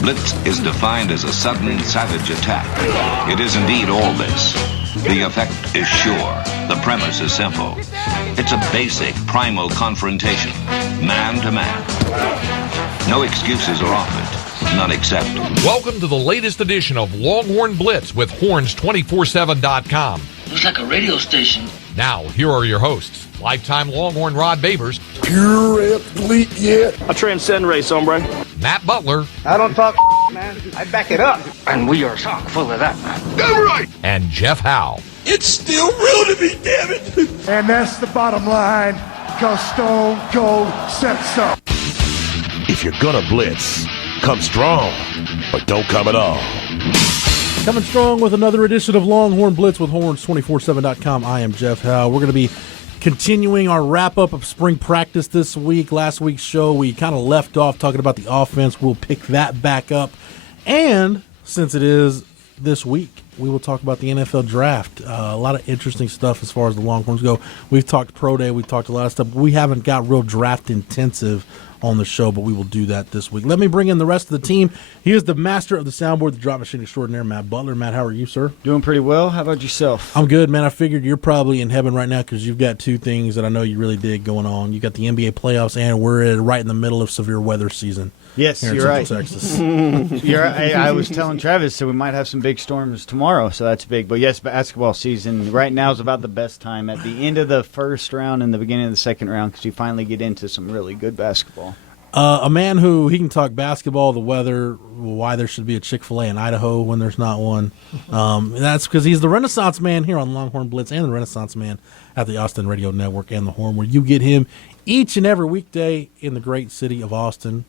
Blitz is defined as a sudden, savage attack. It is indeed all this. The effect is sure. The premise is simple. It's a basic, primal confrontation, man to man. No excuses are offered, none accepted. Welcome to the latest edition of Longhorn Blitz with horns247.com. Looks like a radio station. Now, here are your hosts, lifetime Longhorn Rod Babers, pure athlete, yeah. I transcend race, hombre. Matt Butler. I don't talk, man. I back it up. And we are chock full of that, man. Damn right. And Jeff Howe. It's still real to me, damn it. And that's the bottom line, because Stone Cold said so. If you're gonna blitz, come strong, but don't come at all. Coming strong with another edition of Longhorn Blitz with horns247.com. I am Jeff Howe. We're going to be continuing our wrap-up of spring practice this week. Last week's show, we kind of left off talking about the offense. We'll pick that back up. And since it is this week, we will talk about the NFL draft. A lot of interesting stuff as far as the Longhorns go. We've talked pro day. We've talked a lot of stuff. We haven't got real draft intensive on the show, but we will do that this week. Let me bring in the rest of the team. He is the master of the soundboard, the drop machine extraordinaire, Matt Butler. Matt, how are you, sir? Doing pretty well. How about yourself? I'm good, man. I figured you're probably in heaven right now because you've got two things that I know you really dig going on. You got the NBA playoffs, and we're right in the middle of severe weather season. Yes, here in you're right. Texas. You're right. I was telling Travis, so we might have some big storms tomorrow, so that's big. But yes, basketball season right now is about the best time at the end of the first round and the beginning of the second round because you finally get into some really good basketball. A man who he can talk basketball, the weather, why there should be a Chick-fil-A in Idaho when there's not one. That's because he's the Renaissance Man here on Longhorn Blitz and the Renaissance Man at the Austin Radio Network and the Horn, where you get him each and every weekday in the great city of Austin.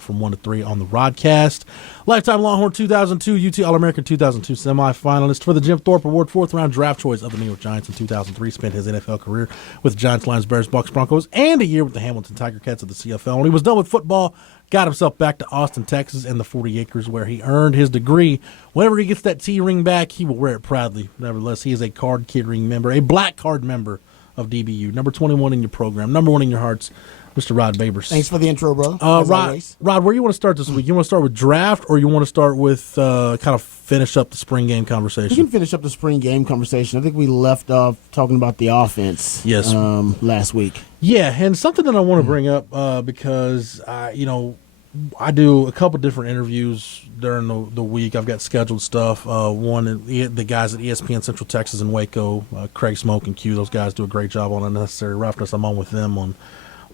From 1 to 3 on the Rodcast. Lifetime Longhorn 2002, UT All-American 2002 semifinalist for the Jim Thorpe Award, fourth-round draft choice of the New York Giants in 2003. Spent his NFL career with Giants, Lions, Bears, Bucks, Broncos, and a year with the Hamilton Tiger Cats of the CFL. When he was done with football, got himself back to Austin, Texas, and the 40 acres where he earned his degree. Whenever he gets that T-ring back, he will wear it proudly. Nevertheless, he is a card-carrying member, a black card member of DBU, number 21 in your program, number 1 in your hearts, Mr. Rod Babers. Thanks for the intro, bro. Rod, where you want to start this week? You want to start with draft, or you want to start with kind of finish up the spring game conversation? We can finish up the spring game conversation. I think we left off talking about the offense last week. Yeah, and something that I want to bring up because, I do a couple different interviews during the week. I've got scheduled stuff. One, the guys at ESPN Central Texas in Waco, Craig Smoke and Q, those guys do a great job on Unnecessary Roughness. I'm on with them on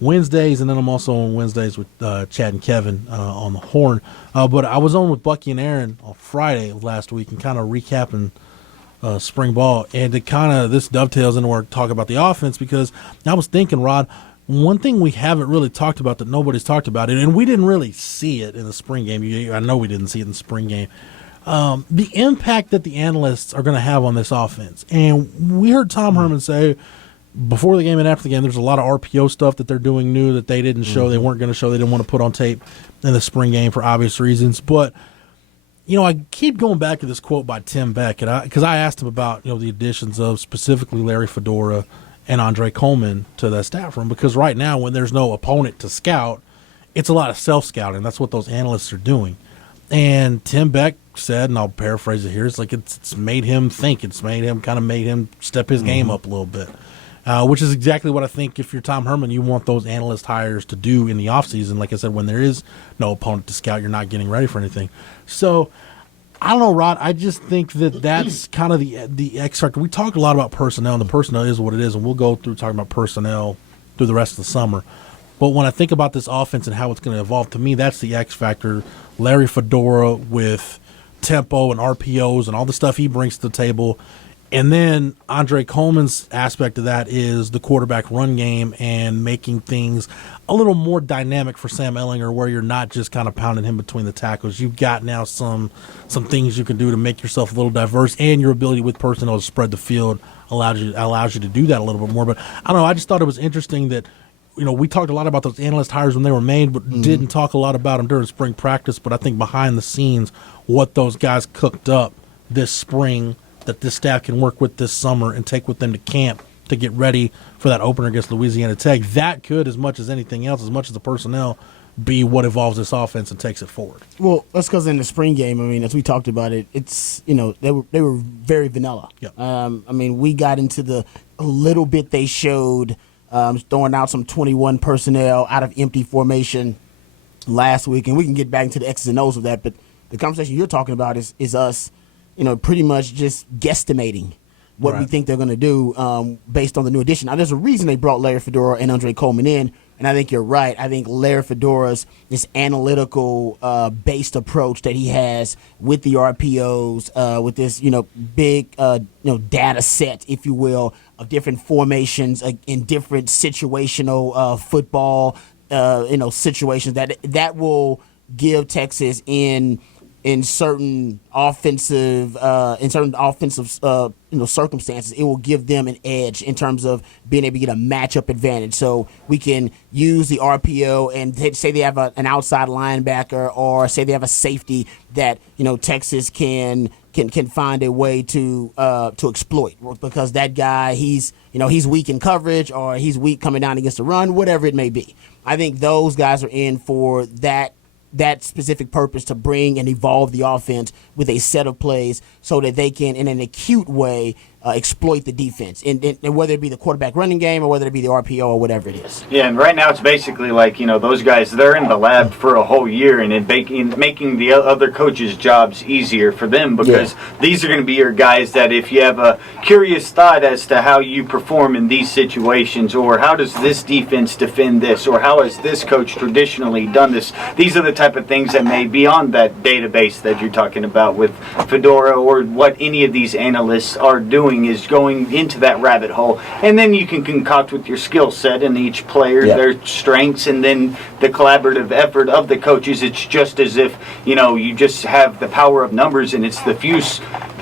Wednesdays, and then I'm also on Wednesdays with Chad and Kevin on the Horn. But I was on with Bucky and Aaron on Friday of last week and kind of recapping spring ball. And it this dovetails into our talk about the offense because I was thinking, Rod, one thing we haven't really talked about that nobody's talked about, and we didn't really see it in the spring game. I know we didn't see it in the spring game. The impact that the analysts are going to have on this offense. And we heard Tom Herman say, before the game and after the game, there's a lot of RPO stuff that they're doing new that they didn't show. They weren't going to show. They didn't want to put on tape in the spring game for obvious reasons. But, I keep going back to this quote by Tim Beck because I asked him about, the additions of specifically Larry Fedora and Andre Coleman to that staff room because right now when there's no opponent to scout, it's a lot of self-scouting. That's what those analysts are doing. And Tim Beck said, and I'll paraphrase it here, it's like it's made him think. It's made him step his game up a little bit. Which is exactly what I think if you're Tom Herman, you want those analyst hires to do in the offseason. Like I said, when there is no opponent to scout, you're not getting ready for anything. So, I don't know, Rod. I just think that's kind of the X factor. We talk a lot about personnel, and the personnel is what it is, and we'll go through talking about personnel through the rest of the summer. But when I think about this offense and how it's going to evolve, to me, that's the X factor. Larry Fedora with tempo and RPOs and all the stuff he brings to the table. And then Andre Coleman's aspect of that is the quarterback run game and making things a little more dynamic for Sam Ehlinger where you're not just kind of pounding him between the tackles. You've got now some things you can do to make yourself a little diverse, and your ability with personnel to spread the field allows you to do that a little bit more. But I don't know, I just thought it was interesting that we talked a lot about those analyst hires when they were made, but didn't talk a lot about them during spring practice. But I think behind the scenes, what those guys cooked up this spring that this staff can work with this summer and take with them to camp to get ready for that opener against Louisiana Tech, that could, as much as anything else, as much as the personnel, be what evolves this offense and takes it forward. Well, that's because in the spring game, I mean, as we talked about it, it's they were very vanilla. Yep. I mean, we got into a little bit they showed throwing out some 21 personnel out of empty formation last week, and we can get back into the X's and O's of that. But the conversation you're talking about is us, pretty much just guesstimating what we think they're going to do based on the new addition. Now, there's a reason they brought Larry Fedora and Andre Coleman in. And I think you're right. I think Larry Fedora's this analytical based approach that he has with the RPOs, with this big data set, if you will, of different formations in different situational football situations that will give Texas in certain offensive circumstances, it will give them an edge in terms of being able to get a matchup advantage. So we can use the RPO and say they have an outside linebacker, or say they have a safety that Texas can find a way to exploit, because that guy he's weak in coverage, or he's weak coming down against the run, whatever it may be. I think those guys are in for that specific purpose, to bring and evolve the offense with a set of plays so that they can, in an acute way, exploit the defense, and whether it be the quarterback running game or whether it be the RPO or whatever it is. Yeah, and right now it's basically like, those guys, they're in the lab for a whole year, and making the other coaches' jobs easier for them, because these are going to be your guys that if you have a curious thought as to how you perform in these situations, or how does this defense defend this, or how has this coach traditionally done this, these are the type of things that may be on that database that you're talking about with Fedora, or what any of these analysts are doing is going into that rabbit hole, and then you can concoct with your skill set and each player their strengths, and then the collaborative effort of the coaches. It's just as if you just have the power of numbers, and it's the few,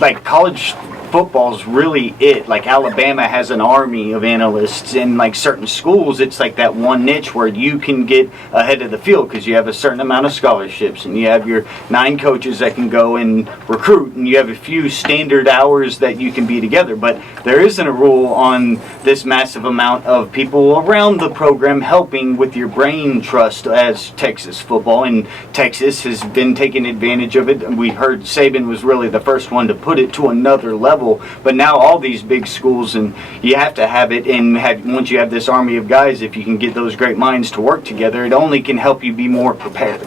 like college football's really it. Like Alabama has an army of analysts, and like certain schools, it's like that one niche where you can get ahead of the field because you have a certain amount of scholarships, and you have your 9 coaches that can go and recruit, and you have a few standard hours that you can be together. But there isn't a rule on this massive amount of people around the program helping with your brain trust as Texas football, and Texas has been taking advantage of it. We heard Saban was really the first one to put it to another level. But now all these big schools, and you have to have it, and once you have this army of guys, if you can get those great minds to work together, it only can help you be more prepared.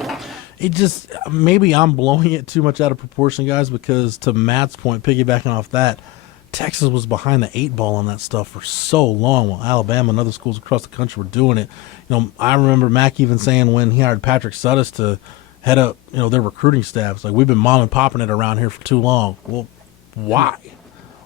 It just, maybe I'm blowing it too much out of proportion, guys, because to Matt's point, piggybacking off that, Texas was behind the 8 ball on that stuff for so long, while Alabama and other schools across the country were doing it. I remember Mac even saying when he hired Patrick Suttis to head up, their recruiting staffs, like, we've been mom and popping it around here for too long. Well, why?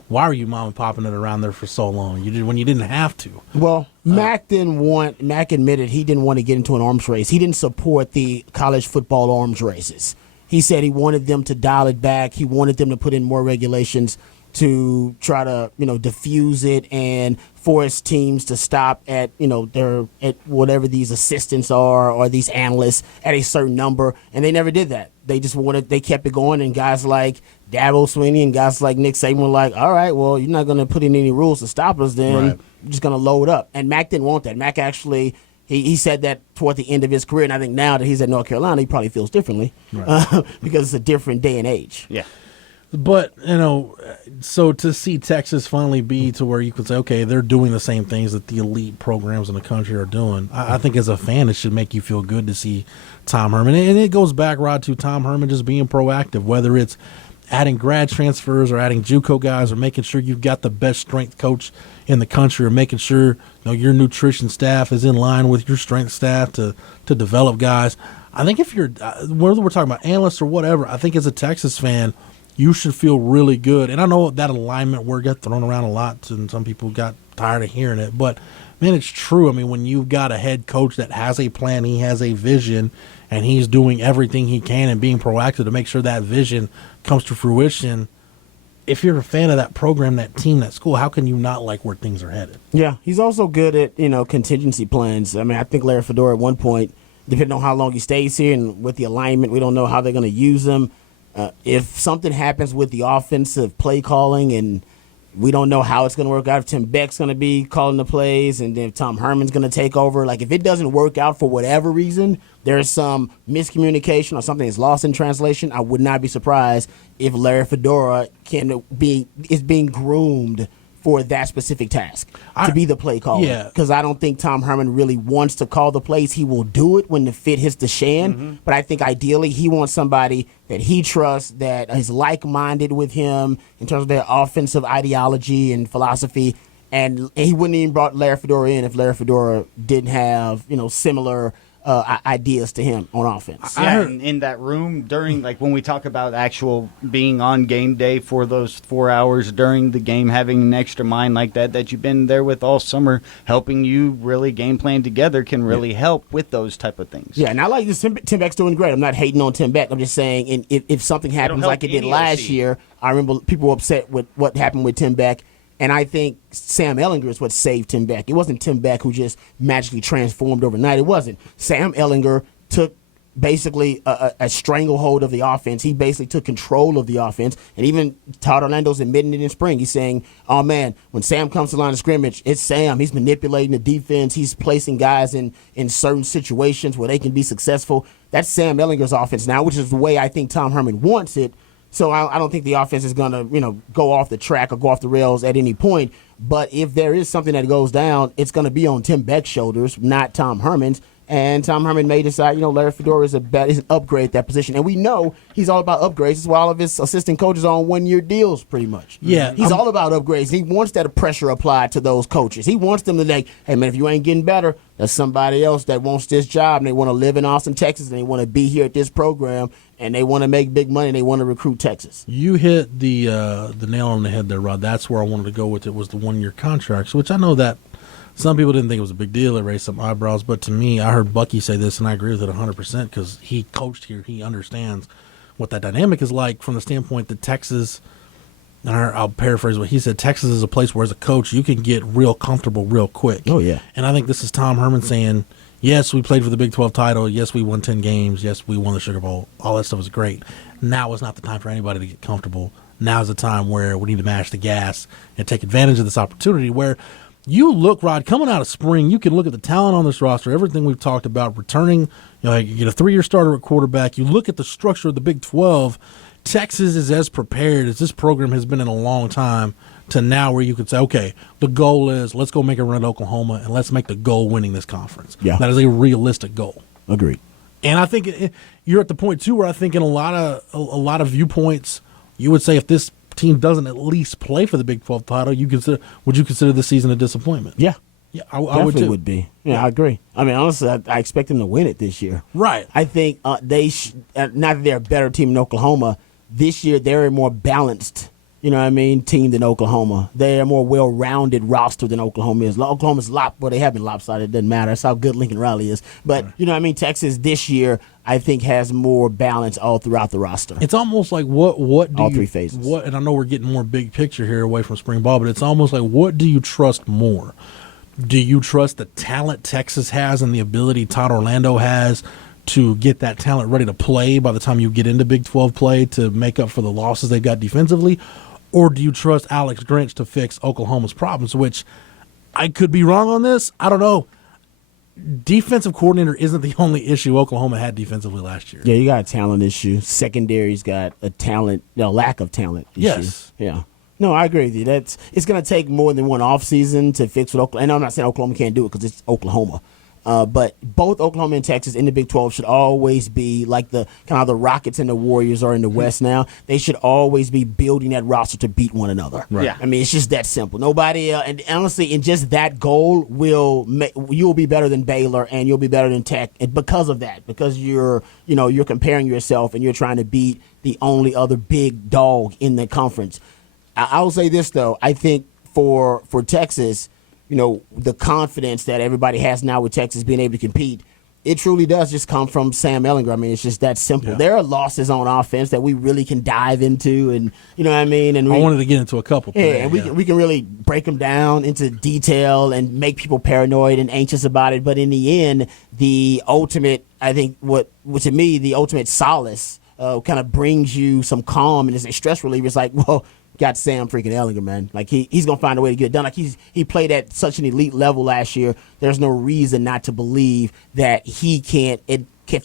Why are you mom and popping it around there for so long? You did when you didn't have to. Well, Mac admitted he didn't want to get into an arms race. He didn't support the college football arms races. He said he wanted them to dial it back. He wanted them to put in more regulations to try to, diffuse it and force teams to stop at, at whatever these assistants are, or these analysts at a certain number. And they never did that. They kept it going, and guys like Dabo Swinney and guys like Nick Saban were like, all right, well, you're not going to put in any rules to stop us, then we're just going to load up. And Mac didn't want that. Mac actually, he said that toward the end of his career, and I think now that he's at North Carolina, he probably feels differently because it's a different day and age. Yeah. But, so to see Texas finally be to where you could say, okay, they're doing the same things that the elite programs in the country are doing, I think as a fan it should make you feel good to see Tom Herman. And it goes back, Rod, to Tom Herman just being proactive, whether it's adding grad transfers or adding JUCO guys, or making sure you've got the best strength coach in the country, or making sure your nutrition staff is in line with your strength staff to develop guys. I think if you're, whether we're talking about analysts or whatever, I think as a Texas fan, you should feel really good. And I know that alignment word got thrown around a lot, and some people got tired of hearing it. But, man, it's true. I mean, when you've got a head coach that has a plan, he has a vision, and he's doing everything he can and being proactive to make sure that vision comes to fruition, if you're a fan of that program, that team, that school, how can you not like where things are headed? Yeah, he's also good at, contingency plans. I mean, I think Larry Fedora at one point, depending on how long he stays here and with the alignment, we don't know how they're going to use him. If something happens with the offensive play calling and We don't know how it's going to work out, if Tim Beck's going to be calling the plays and then if Tom Herman's going to take over. Like, if it doesn't work out for whatever reason, there's some miscommunication or something that's lost in translation, I would not be surprised if Larry Fedora is being groomed for that specific task, to be the play caller. Yeah. Because I don't think Tom Herman really wants to call the plays. He will do it when the fit hits the shan. But I think ideally he wants somebody that he trusts, that is like-minded with him in terms of their offensive ideology and philosophy. And he wouldn't even brought Larry Fedora in if Larry Fedora didn't have, similar ideas to him on offense. Yeah, in that room during, like, when we talk about actual being on game day for those 4 hours during the game, having an extra mind like that you've been there with all summer, helping you really game plan together can really help with those type of things. Yeah, and I like this. Tim Beck's doing great. I'm not hating on Tim Beck. I'm just saying, if something happens like it did last year, I remember people were upset with what happened with Tim Beck. And I think Sam Ehlinger is what saved Tim Beck. It wasn't Tim Beck who just magically transformed overnight. It wasn't. Sam Ehlinger took basically a stranglehold of the offense. He basically took control of the offense. And even Todd Orlando's admitting it in spring. He's saying, oh, man, when Sam comes to the line of scrimmage, it's Sam. He's manipulating the defense. He's placing guys in certain situations where they can be successful. That's Sam Ehlinger's offense now, which is the way I think Tom Herman wants it. So I don't think the offense is going to, go off the track or go off the rails at any point. But if there is something that goes down, it's going to be on Tim Beck's shoulders, not Tom Herman's. And Tom Herman may decide, Larry Fedora is an upgrade at that position. And we know he's all about upgrades. That's why all of his assistant coaches are on one-year deals pretty much. Yeah. He's all about upgrades. He wants that pressure applied to those coaches. He wants them to like, hey, man, if you ain't getting better, there's somebody else that wants this job and they want to live in Austin, Texas, and they want to be here at this program, and they want to make big money and they want to recruit Texas. You hit the nail on the head there, Rod. That's where I wanted to go with it, was the one-year contracts, which I know that some people didn't think it was a big deal. It raised some eyebrows. But to me, I heard Bucky say this, and I agree with it 100% because he coached here. He understands what that dynamic is like from the standpoint that Texas, and I'll paraphrase what he said, Texas is a place where as a coach you can get real comfortable real quick. Oh, yeah. And I think this is Tom Herman saying, yes, we played for the Big 12 title. Yes, we won 10 games. Yes, we won the Sugar Bowl. All that stuff was great. Now is not the time for anybody to get comfortable. Now is the time where we need to mash the gas and take advantage of this opportunity where – you look, Rod, coming out of spring, you can look at the talent on this roster, everything we've talked about, returning, you get a 3-year starter at quarterback. You look at the structure of the Big 12, Texas is as prepared as this program has been in a long time to now where you could say, okay, the goal is let's go make a run at Oklahoma and let's make the goal winning this conference. Yeah. That is a realistic goal. Agreed. And I think you're at the point, too, where I think in a lot of viewpoints, you would say if this team doesn't at least play for the Big 12 title, would you consider this season a disappointment? Yeah. Yeah, I would too. Would be. Yeah, I agree. I mean, honestly, I expect them to win it this year. Right. I think not that they're a better team than Oklahoma. This year, they're a more balanced, team than Oklahoma. They're a more well-rounded roster than Oklahoma is. Oklahoma's they have been lopsided. It doesn't matter. That's how good Lincoln Riley is. But, Texas this year, I think, has more balance all throughout the roster. It's almost like what do all you, three phases. And I know we're getting more big picture here away from spring ball, but it's almost like what do you trust more? Do you trust the talent Texas has and the ability Todd Orlando has to get that talent ready to play by the time you get into Big 12 play to make up for the losses they've got defensively? Or do you trust Alex Grinch to fix Oklahoma's problems, which I could be wrong on this. I don't know. Defensive coordinator isn't the only issue Oklahoma had defensively last year. Yeah, you got a talent issue. Secondary's got a lack of talent issue. Yes. Yeah. No, I agree with you. It's going to take more than one offseason to fix what Oklahoma. And I'm not saying Oklahoma can't do it because it's Oklahoma. But both Oklahoma and Texas in the Big 12 should always be like the kind of the Rockets and the Warriors are in the West now. They should always be building that roster to beat one another. Right. Yeah. I mean, it's just that simple. Nobody and honestly, in just that goal, you'll be better than Baylor and you'll be better than Tech because of that. Because you're comparing yourself and you're trying to beat the only other big dog in the conference. I will say this though. I think for Texas, the confidence that everybody has now with Texas being able to compete, it truly does just come from Sam Ehlinger. I mean, it's just that simple. Yeah. There are losses on offense that we really can dive into, and you know what I mean. And I wanted to get into a couple. And we can really break them down into detail and make people paranoid and anxious about it. But in the end, the ultimate, I think, what to me, the ultimate solace kind of brings you some calm and it's a stress reliever. It's like, well, got Sam freaking Ehlinger, man. Like he's gonna find a way to get it done. Like he played at such an elite level last year. There's no reason not to believe that he can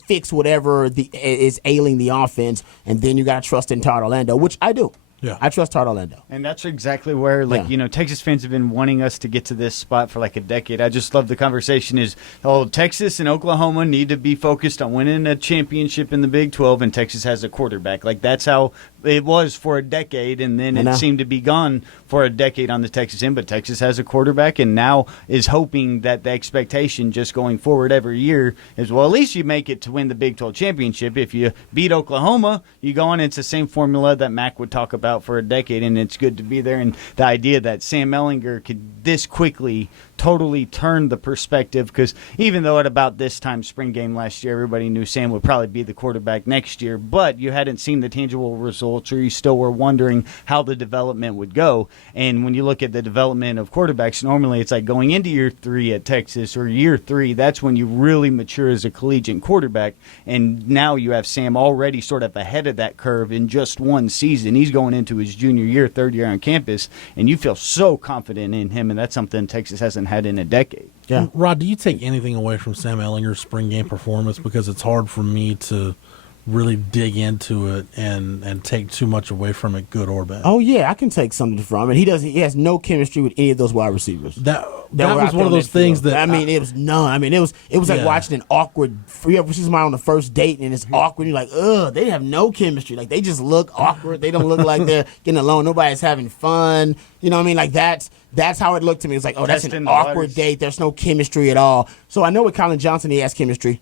fix whatever is ailing the offense. And then you got to trust in Todd Orlando, which I do. Yeah, I trust Todd Orlando. And that's exactly where, Texas fans have been wanting us to get to this spot for like a decade. I just love the conversation is, Texas and Oklahoma need to be focused on winning a championship in the Big 12, and Texas has a quarterback. Like, that's how it was for a decade, and then it seemed to be gone for a decade on the Texas end. But Texas has a quarterback, and now is hoping that the expectation just going forward every year is, well, at least you make it to win the Big 12 championship. If you beat Oklahoma, you go on. It's the same formula that Mac would talk about for a decade, and it's good to be there. And the idea that Sam Ehlinger could this quickly totally turn the perspective, because even though at about this time spring game last year everybody knew Sam would probably be the quarterback next year, but you hadn't seen the tangible results, or you still were wondering how the development would go. And when you look at the development of quarterbacks, normally it's like going into year 3 at Texas or year 3, that's when you really mature as a collegiate quarterback. And now you have Sam already sort of ahead of that curve in just one season. He's going into his junior year, third year on campus, and you feel so confident in him, and that's something Texas hasn't had in a decade. Yeah. Rod, do you take anything away from Sam Ehlinger's spring game performance? Because it's hard for me to really dig into it and take too much away from it, good or bad. Oh yeah, I can take something from it. He has no chemistry with any of those wide receivers. That was one of those things that it was none. I mean, it was like watching an awkward. You ever see somebody on the first date and it's awkward? You're like, ugh, they have no chemistry. Like, they just look awkward. They don't look like they're getting along. Nobody's having fun. You know what I mean? Like, that's how it looked to me. It's like, oh, that's an awkward date. There's no chemistry at all. So I know with Colin Johnson, he has chemistry.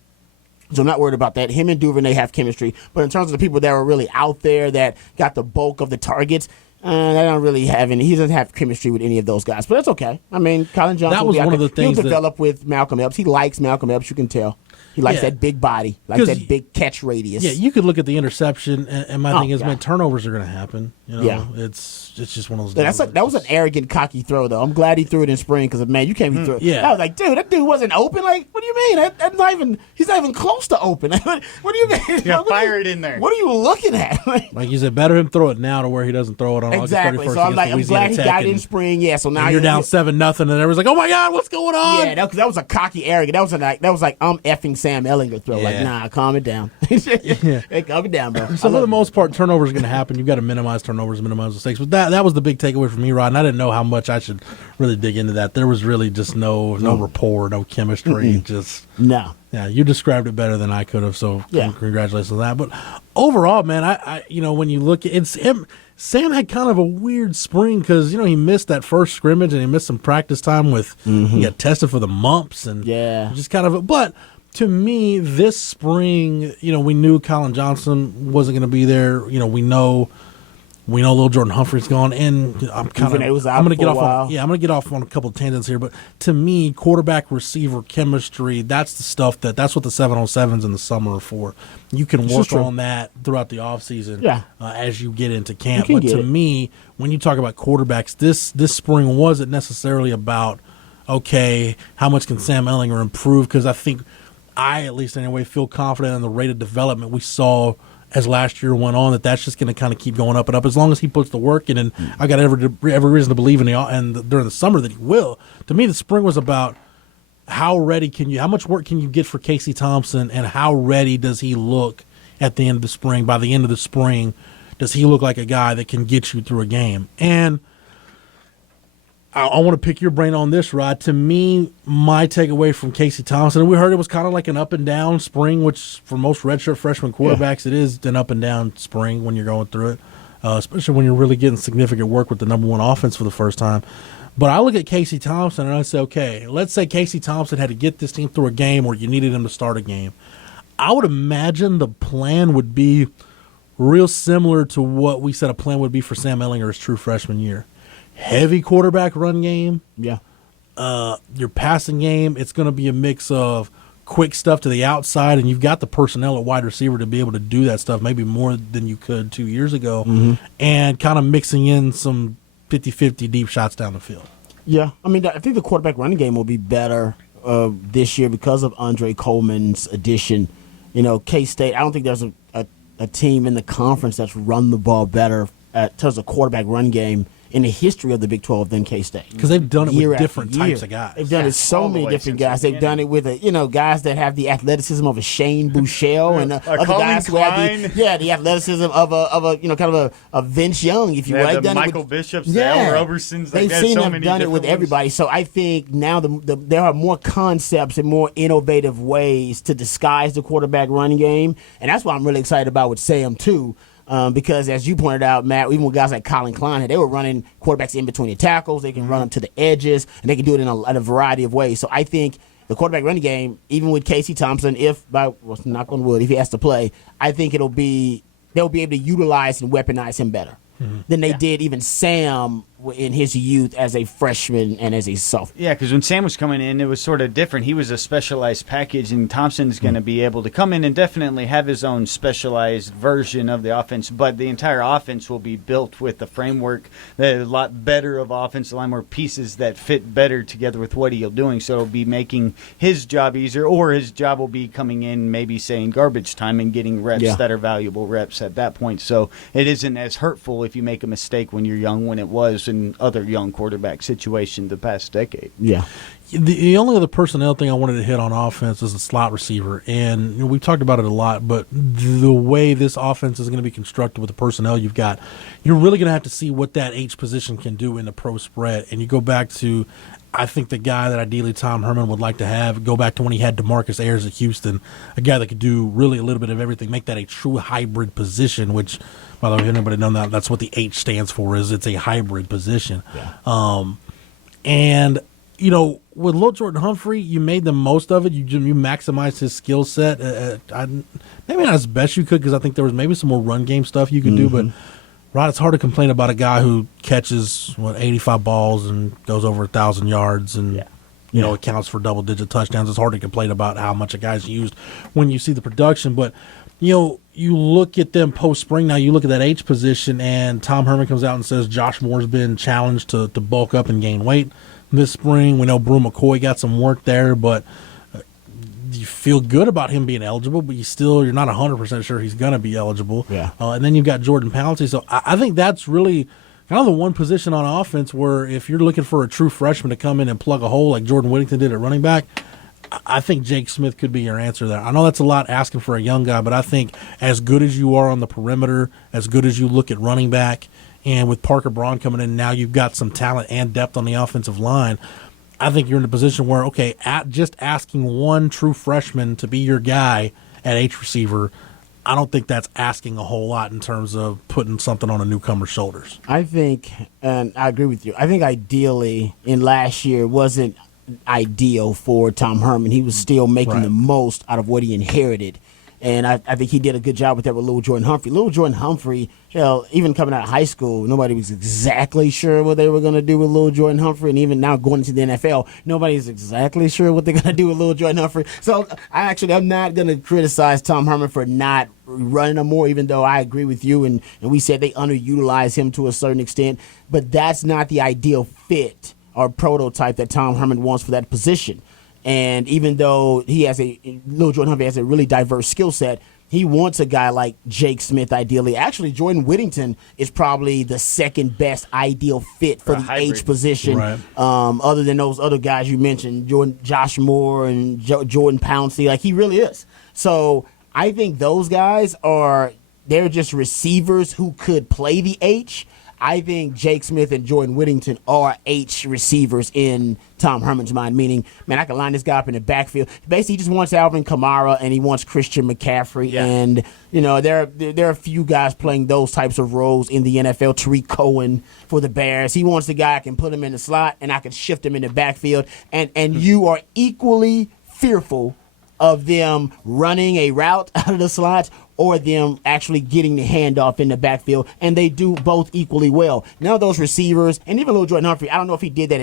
So I'm not worried about that. Him and Duvernay have chemistry. But in terms of the people that are really out there that got the bulk of the targets, they don't really have any. He doesn't have chemistry with any of those guys. But that's okay. I mean, Colin Johnson, that was one of the things he'll develop with Malcolm Epps. He likes Malcolm Epps, you can tell. He likes that big body, likes that big catch radius. Yeah, you could look at the interception, and my thing is, man, turnovers are going to happen. You know, it's just one of those. That was an arrogant, cocky throw, though. I'm glad he threw it in spring because, man, you can't be throwing. Yeah, I was like, dude, that dude wasn't open. Like, what do you mean? That's not even. He's not even close to open. What do you mean? Yeah, fire it in there. What are you looking at? Like you said, better him throw it now to where he doesn't throw it on exactly. August 31st. So I'm like, I'm glad he got it in spring. Yeah. So now you're down 7-0, and everyone's like, oh my God, what's going on? Yeah, because that was a cocky, arrogant. That was like I'm effing Sam Ehlinger throw. Like, nah, calm it down. Hey, calm it down, bro. So for the most part, turnovers are going to happen. You've got to minimize turnovers, minimize mistakes. But that was the big takeaway for me, Rod. And I didn't know how much I should really dig into that. There was really just no rapport, no chemistry. Just no. Yeah, you described it better than I could have. So congratulations on that. But overall, man, I when you look at it, Sam had kind of a weird spring because he missed that first scrimmage and he missed some practice time with he got tested for the mumps and just kind of. But to me, this spring, we knew Colin Johnson wasn't going to be there. We know Lil Jordan Humphrey's gone, and I'm going to get off on a couple of tangents here. But to me, quarterback receiver chemistry, that's what the 7-on-7s in the summer are for. You can work on that throughout the offseason as you get into camp. But to me, when you talk about quarterbacks, this spring wasn't necessarily about, okay, how much can Sam Ehlinger improve? Because I think I, at least anyway, feel confident in the rate of development we saw as last year went on, that's just going to kind of keep going up and up as long as he puts the work in. And I got every reason to believe during the summer that he will. To me, the spring was about how much work can you get for Casey Thompson, and how ready does he look at the end of the spring? By the end of the spring, does he look like a guy that can get you through a game? And I want to pick your brain on this, Rod. To me, my takeaway from Casey Thompson, and we heard it was kind of like an up and down spring, which for most redshirt freshman quarterbacks, it is an up and down spring when you're going through it, especially when you're really getting significant work with the number one offense for the first time. But I look at Casey Thompson and I say, okay, let's say Casey Thompson had to get this team through a game where you needed him to start a game. I would imagine the plan would be real similar to what we said a plan would be for Sam Ehlinger's true freshman year. Heavy quarterback run game. Yeah. Your passing game, it's going to be a mix of quick stuff to the outside, and you've got the personnel at wide receiver to be able to do that stuff maybe more than you could 2 years ago, and kind of mixing in some 50-50 deep shots down the field. Yeah. I mean, I think the quarterback running game will be better this year because of Andre Coleman's addition. K-State, I don't think there's a team in the conference that's run the ball better in terms of quarterback run game in the history of the Big 12 than K-State. Because they've done it Year with after different year. types of guys. They've done it so many different guys. They've done it with guys that have the athleticism of a Shane Buechele and other guys who have the athleticism of a kind of a Vince Young, if you will. They've done Michael Bishops, Al Robersons. They've seen them done it with everybody. So I think now there are more concepts and more innovative ways to disguise the quarterback run game, and that's what I'm really excited about with Sam too. Because as you pointed out, Matt, even with guys like Colin Klein, they were running quarterbacks in between the tackles. They can run them to the edges, and they can do it in a variety of ways. So I think the quarterback running game, even with Casey Thompson, knock on wood, if he has to play, I think they'll be able to utilize and weaponize him better than they did even Sam in his youth as a freshman and as a sophomore. Yeah, because when Sam was coming in, it was sort of different. He was a specialized package, and Thompson's going to be able to come in and definitely have his own specialized version of the offense, but the entire offense will be built with the framework, a lot better of offense, a lot more pieces that fit better together with what he'll doing, so it'll be making his job easier, or his job will be coming in maybe saying garbage time and getting reps that are valuable reps at that point. So it isn't as hurtful if you make a mistake when you're young when it was in other young quarterback situations the past decade. Yeah. The only other personnel thing I wanted to hit on offense is the slot receiver. And we've talked about it a lot, but the way this offense is going to be constructed with the personnel you've got, you're really going to have to see what that H position can do in the pro spread. And you go back to, I think the guy that ideally Tom Herman would like to have, go back to when he had DeMarcus Ayers at Houston, a guy that could do really a little bit of everything, make that a true hybrid position, which, by the way, if anybody knows that, that's what the H stands for, is it's a hybrid position. Yeah. And, with Lil Jordan Humphrey, you made the most of it. You maximized his skill set. Maybe not as best you could, because I think there was maybe some more run game stuff you could do, but Rod, it's hard to complain about a guy who catches 85 balls and goes over 1,000 yards and accounts for double-digit touchdowns. It's hard to complain about how much a guy's used when you see the production. But you look at them post-spring now. You look at that H position, and Tom Herman comes out and says Josh Moore's been challenged to bulk up and gain weight this spring. We know Brew McCoy got some work there, but you feel good about him being eligible, but you're not 100% sure he's going to be eligible. Yeah. And then you've got Jordan Pouncey. So I think that's really kind of the one position on offense where if you're looking for a true freshman to come in and plug a hole like Jordan Whittington did at running back, I think Jake Smith could be your answer there. I know that's a lot asking for a young guy, but I think as good as you are on the perimeter, as good as you look at running back, and with Parker Braun coming in, now you've got some talent and depth on the offensive line. I think you're in a position where, okay, just asking one true freshman to be your guy at H receiver, I don't think that's asking a whole lot in terms of putting something on a newcomer's shoulders. I think, and I agree with you, I think ideally in last year wasn't ideal for Tom Herman. He was still making the most out of what he inherited. And I think he did a good job with that with Lil Jordan Humphrey. Lil Jordan Humphrey, even coming out of high school, nobody was exactly sure what they were going to do with Lil Jordan Humphrey. And even now going into the NFL, nobody's exactly sure what they're going to do with Lil Jordan Humphrey. So I'm not going to criticize Tom Herman for not running him more, even though I agree with you. And we said they underutilize him to a certain extent. But that's not the ideal fit or prototype that Tom Herman wants for that position. And even though Lil Jordan Humphrey has a really diverse skill set, he wants a guy like Jake Smith ideally. Actually, Jordan Whittington is probably the second best ideal fit for the hybrid H position, other than those other guys you mentioned, Josh Moore and Jordan Pouncey. Like, he really is. So I think those guys they're just receivers who could play the H. I think Jake Smith and Jordan Whittington are H receivers in Tom Herman's mind, meaning, man, I can line this guy up in the backfield. Basically, he just wants Alvin Kamara and he wants Christian McCaffrey. Yeah. And, there are a few guys playing those types of roles in the NFL. Tariq Cohen for the Bears. He wants the guy I can put him in the slot and I can shift him in the backfield. And you are equally fearful of them running a route out of the slot or them actually getting the handoff in the backfield, and they do both equally well. Now those receivers, and even Lil Jordan Humphrey, I don't know if he did that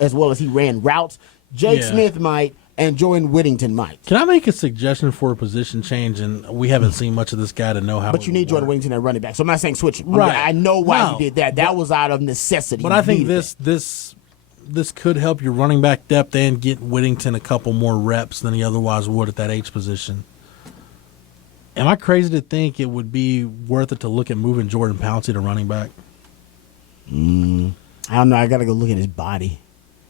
as well as he ran routes. Jake Smith might, and Jordan Whittington might. Can I make a suggestion for a position change? And we haven't seen much of this guy to know how. But you need Jordan Whittington at running back, so I'm not saying switch him. Right. I know why you did that. That was out of necessity. But I think this could help your running back depth and get Whittington a couple more reps than he otherwise would at that H position. Am I crazy to think it would be worth it to look at moving Jordan Pouncey to running back? I don't know. I got to go look at his body.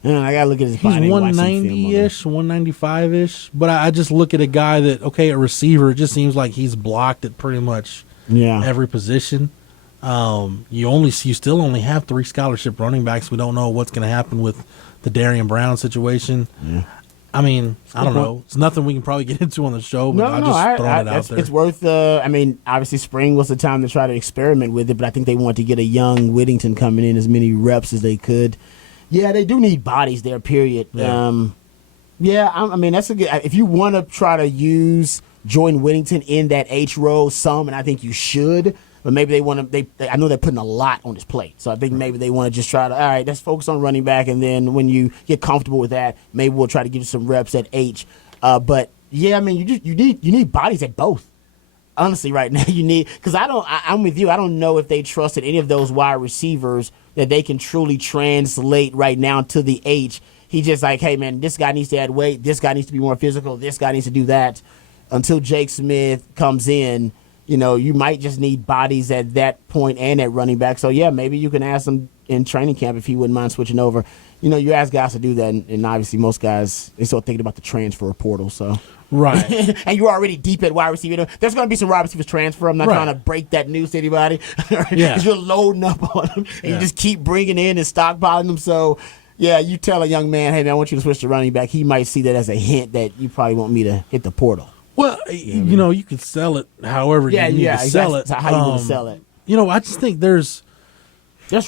I got to look at his body. He's 190-ish, 195-ish. But I just look at a guy that, okay, a receiver, it just seems like he's blocked at pretty much every position. You still only have 3 scholarship running backs. We don't know what's going to happen with the Darian Brown situation. Yeah. I mean, I don't know. It's nothing we can probably get into on the show, but I'm just throwing it out there. It's worth, obviously spring was the time to try to experiment with it, but I think they want to get a young Whittington coming in as many reps as they could. Yeah, they do need bodies there, period. Yeah. I mean, that's a good, if you want to try to use Jordan Whittington in that H role some, and I think you should, but maybe they want to, I know they're putting a lot on his plate. So I think maybe they want to just try to, all right, let's focus on running back. And then when you get comfortable with that, maybe we'll try to give you some reps at H. But yeah, I mean, you need bodies at both. Honestly, right now you need, because I'm with you. I don't know if they trusted any of those wide receivers that they can truly translate right now to the H. He just like, hey man, this guy needs to add weight. This guy needs to be more physical. This guy needs to do that. Until Jake Smith comes in, you might just need bodies at that point and at running back. So, yeah, maybe you can ask him in training camp if he wouldn't mind switching over. You ask guys to do that, and obviously most guys, they start thinking about the transfer portal. So Right. And you're already deep at wide receiver. There's going to be some wide receivers transfer. I'm not trying to break that news to anybody. Because you're loading up on them, and you just keep bringing in and stockpiling them. So, yeah, you tell a young man, hey, man, I want you to switch to running back. He might see that as a hint that you probably want me to hit the portal. Well, you can sell it however you need to sell it. That's how you want to sell it. I just think there's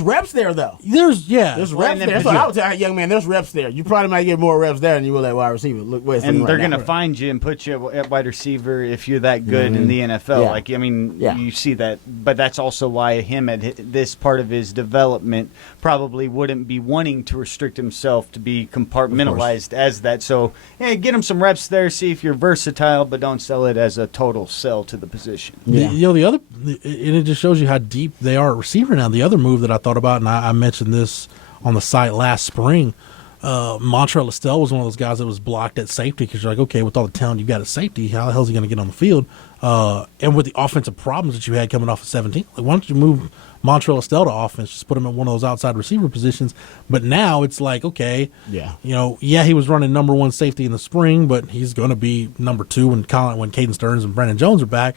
reps there, though. There's reps there. That's what I would tell a young man. There's reps there. You probably might get more reps there than you will at wide receiver. And they're going to find you and put you at wide receiver if you're that good in the NFL. Yeah. You see that. But that's also why him at this part of his development probably wouldn't be wanting to restrict himself to be compartmentalized as that. So, get him some reps there, see if you're versatile, but don't sell it as a total sell to the position. Yeah. The other, and it just shows you how deep they are at receiver now. The other move that I thought about, and I mentioned this on the site last spring, Montrell Estelle was one of those guys that was blocked at safety because you're like, okay, with all the talent you've got at safety, how the hell is he going to get on the field? And with the offensive problems that you had coming off of 17, why don't you move Montrell Estelle to offense, just put him in one of those outside receiver positions? But now it's like, okay, he was running number 1 safety in the spring, but he's going to be number 2 when Caden Stearns and Brandon Jones are back.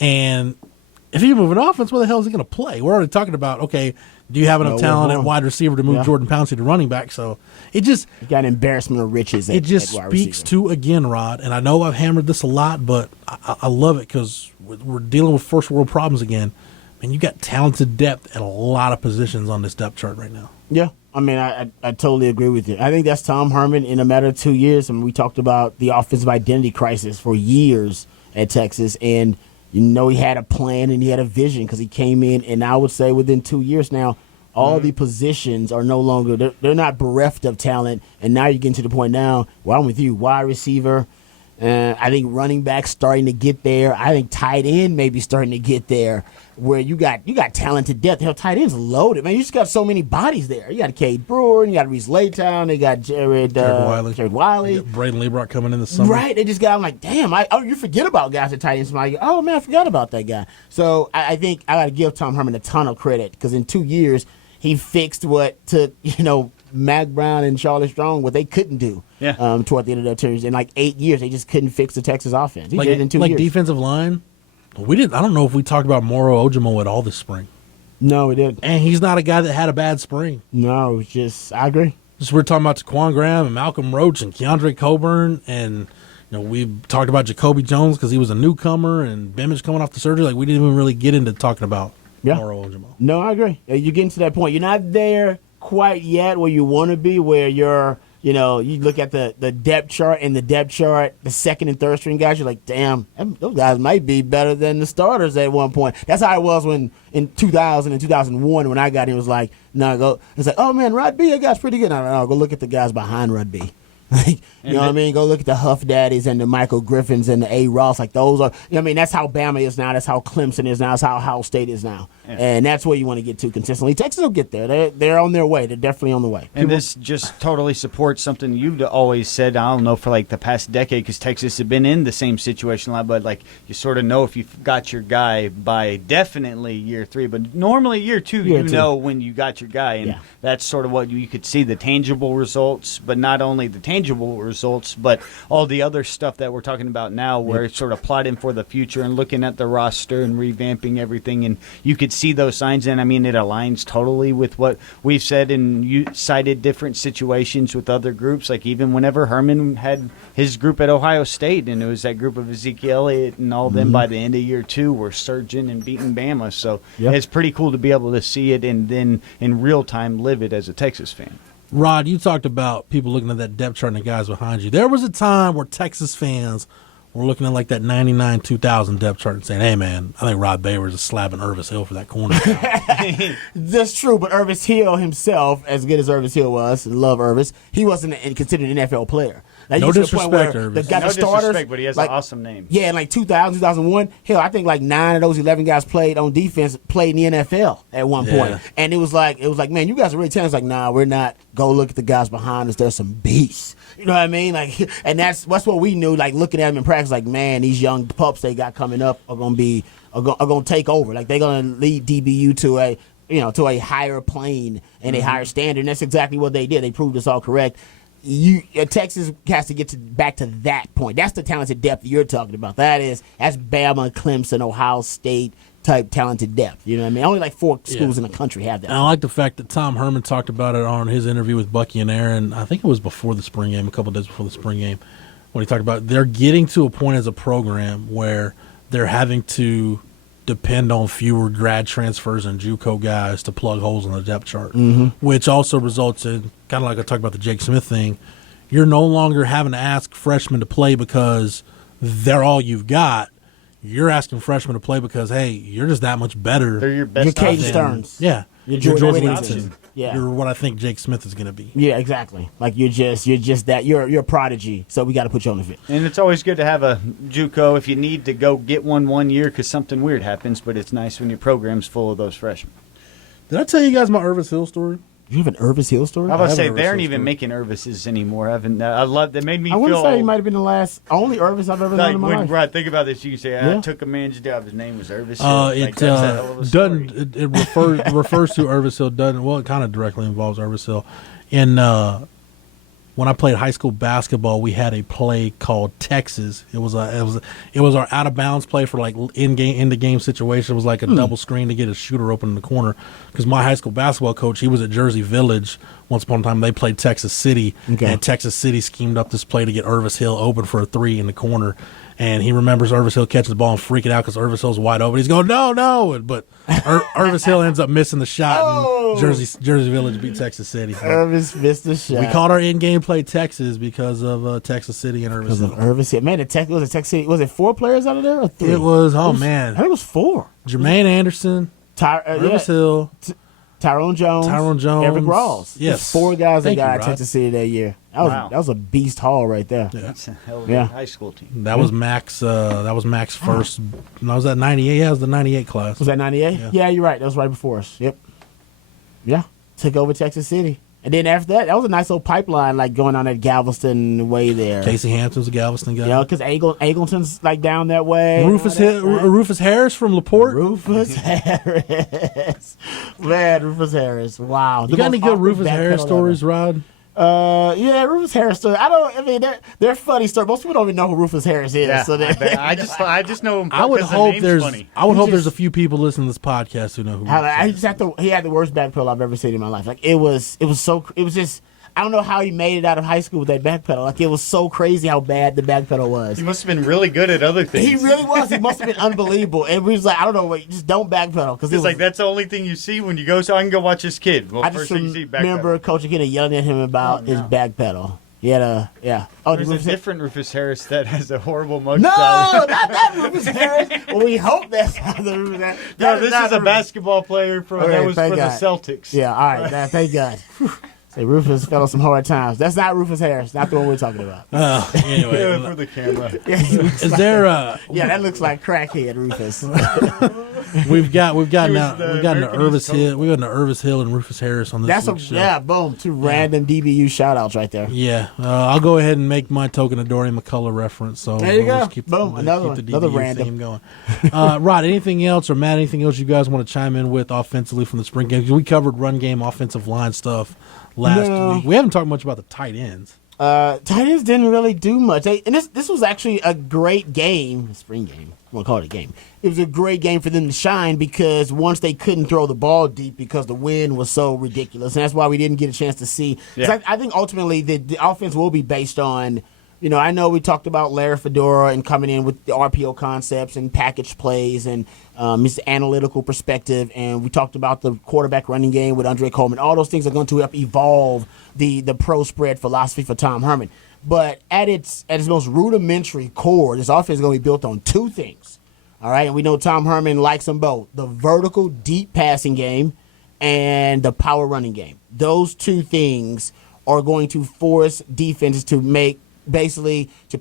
And if you move an offense, where the hell is he going to play? We're already talking about, okay, do you have enough talent at wide receiver to move Jordan Pouncey to running back? So it just – you got an embarrassment of riches it just speaks to, again, Rod, and I know I've hammered this a lot, but I love it because we're dealing with first world problems again. And you got talented depth at a lot of positions on this depth chart right now. Yeah. I mean, I totally agree with you. I think that's Tom Herman in a matter of 2 years. I mean, we talked about the offensive identity crisis for years at Texas, and – he had a plan and he had a vision because he came in, and I would say within 2 years now, all the positions are no longer, they're not bereft of talent, and now you're getting to the point now, I'm with you, wide receiver, I think running back starting to get there. I think tight end maybe starting to get there, where you got talented depth. Hell, tight end's loaded, man. You just got so many bodies there. You got Cade Brewer, you got Reese Laytown, they got Jared Wiley, Braden Liebrock coming in the summer. Right, they just got. I'm like, damn. You forget about guys at tight ends. I'm like, oh man, I forgot about that guy. So I think I got to give Tom Herman a ton of credit because in 2 years he fixed what took Mac Brown and Charlie Strong what they couldn't do. Yeah. Toward the end of their terms. In 8 years, they just couldn't fix the Texas offense. He did it in 2 years. Defensive line. We didn't. I don't know if we talked about Moro Ojimo at all this spring. No, we didn't. And he's not a guy that had a bad spring. No, it was just. I agree. We're talking about Taquan Graham and Malcolm Roach and Keandre Coburn, and we talked about Jacoby Jones because he was a newcomer, and Bimage coming off the surgery. We didn't even really get into talking about Moro Ojimo. No, I agree. You're getting to that point. You're not there quite yet where you want to be, where you're. You look at the depth chart, and the depth chart, the second and third string guys, you're like, damn, those guys might be better than the starters at one point. That's how it was when in 2000 and 2001 when I got in. It was like, it's like, oh man, Rod B, that guy's pretty good. No, go look at the guys behind Rod B. Like, you know what I mean? Go look at the Huff Daddies and the Michael Griffins and the A. Ross. Like, those are, you know what I mean? That's how Bama is now. That's how Clemson is now. That's how Ohio State is now. Yeah. And that's where you want to get to consistently. Texas will get there. They're on their way. They're definitely on the way. And this just totally supports something you've always said, I don't know, for like the past decade, because Texas had been in the same situation a lot, but like you sort of know if you've got your guy by definitely year 3, but normally year 2, you know when you got your guy. And that's sort of what you could see, the tangible results, but not only the tangible results, but all the other stuff that we're talking about now, where it's sort of plotting for the future and looking at the roster and revamping everything. And you could see those signs. And I mean, it aligns totally with what we've said, and you cited different situations with other groups. Like even whenever Herman had his group at Ohio State, and it was that group of Ezekiel Elliott and all of them by the end of year 2 were surging and beating Bama. So it's pretty cool to be able to see it and then in real time live it as a Texas fan. Rod, you talked about people looking at that depth chart and the guys behind you. There was a time where Texas fans were looking at like that 99-2000 depth chart and saying, hey, man, I think Rod Baywers is slapping Irvis Hill for that corner. That's true, but Irvis Hill himself, as good as Irvis Hill was, love Irvis, he wasn't considered an NFL player. Like, no disrespect, Irvis. The starters, disrespect, but he has an awesome name. Yeah, in like 2000, 2001, hell, I think like 9 of those 11 guys played on defense, played in the NFL at one point. And it was like, man, you guys are really talented. It's like, nah, we're not. Go look at the guys behind us. There's some beasts. You know what I mean? Like, and that's what we knew. Like looking at them in practice, like, man, these young pups they got coming up are gonna take over. Like they're gonna lead DBU to a higher plane and a higher standard. And that's exactly what they did. They proved us all correct. Texas has to get back to that point. That's the talented depth you're talking about. That's Bama, Clemson, Ohio State type talented depth. You know what I mean? Only like 4 schools in the country have that. And I like the fact that Tom Herman talked about it on his interview with Bucky and Aaron. I think it was before the spring game, a couple of days before the spring game, when he talked about they're getting to a point as a program where they're having to depend on fewer grad transfers and JUCO guys to plug holes in the depth chart, which also results in, kind of like I talked about the Jake Smith thing, you're no longer having to ask freshmen to play because they're all you've got. You're asking freshmen to play because, hey, you're just that much better. They're your best. You're Cade Stearns. Yeah. You're George Whittington. Yeah. You're what I think Jake Smith is going to be. Yeah, exactly. Like you're just that. You're a prodigy. So we got to put you on the field. And it's always good to have a JUCO if you need to go get one year because something weird happens. But it's nice when your program's full of those freshmen. Did I tell you guys my Irvis Hill story? You have an Irvis Hill story? I was about to say they aren't even making Irvises anymore. I love that. Made me feel. I wouldn't say he might have been the last only Irvis I've ever known in my life. Right, think about this. You can say I took a man's job. His name was Irvis Hill. It doesn't. It refers to Irvis Hill. Doesn't. Well, it kind of directly involves Irvis Hill. And when I played high school basketball, we had a play called Texas. It was our out of bounds play for like in the game situation. It was like a double screen to get a shooter open in the corner. Because my high school basketball coach, he was at Jersey Village. Once upon a time, they played Texas City, and Texas City schemed up this play to get Irvis Hill open for a 3 in the corner. And he remembers Irvis Hill catching the ball and freaking out because Irvis Hill's wide open. He's going, no. But Irvis Hill ends up missing the shot, and Jersey Village beat Texas City. Irvis missed the shot. We called our in-game play Texas because of Texas City and Irvis Hill. Irvis Hill. Man, was it Texas City? Was it 4 players out of there or 3? It was, man. I think it was 4. Jermaine Anderson, Irvis Hill, Tyrone Jones, Eric Rawls. Yes, 4 guys that got Texas City that year. That was a beast haul right there. Yeah. That's a hell of a high school team. That was Max. That was Max's first. I was at 98. Yeah, it was the 98 class. Was that 98? Yeah, you're right. That was right before us. Yep. Yeah, took over Texas City. And then after that was a nice little pipeline, like going on that Galveston way there. Casey Hampton's a Galveston guy. Yeah, because Angleton's like down that way. Rufus Harris from LaPorte. Rufus Harris. Man, Rufus Harris. Wow. You got any good Rufus Harris stories, Rod? Yeah, Rufus Harris story. They're funny stories. Most people don't even know who Rufus Harris is. Yeah, so I just know him. I would hope there's funny. There's a few people listening to this podcast who know who. He had the worst backpedal I've ever seen in my life. Like it was just. I don't know how he made it out of high school with that backpedal. Like, it was so crazy how bad the backpedal was. He must have been really good at other things. He really was. He must have been unbelievable. And we was like, I don't know, just don't backpedal. It's like, that's the only thing you see when you go, so I can go watch this kid. Well, I just remember Coach Akina yelling at him about his backpedal. He had Oh, there's a different Rufus Harris that has a horrible mugshot. No, not that Rufus Harris. Well, we hope that's not the Rufus Harris. No, this is a basketball player that was for the Celtics. Yeah, all right. Thank God. Say Rufus fell on some hard times. That's not Rufus Harris. Not the one we're talking about. Anyway, for the camera. is there Yeah, that looks like crackhead Rufus. we've got was now the we've gotten to American Irvis Hill. We got to Irvis Hill and Rufus Harris on this. That's week's show. yeah, boom, two random DBU shout outs right there. Yeah, I'll go ahead and make my token of Dorian McCullough reference. So there you we'll go. just keep Boom, another keep the one. Another DBU random. theme going. Rod, anything else or Matt? Anything else you guys want to chime in with offensively from the spring game? 'Cause we covered run game, offensive line stuff last week. We haven't talked much about the tight ends. Tight ends didn't really do much. And this was actually a great game, spring game. I won't call it a game. It was a great game for them to shine because once they couldn't throw the ball deep because the wind was so ridiculous, and that's why we didn't get a chance to see. Yeah. I think ultimately the offense will be based on. I know we talked about Larry Fedora and coming in with the RPO concepts and package plays and his analytical perspective, and we talked about the quarterback running game with Andre Coleman. All those things are going to help evolve the pro spread philosophy for Tom Herman. But at its most rudimentary core, this offense is going to be built on two things. All right, and we know Tom Herman likes them both: the vertical deep passing game and the power running game. Those two things are going to force defenses to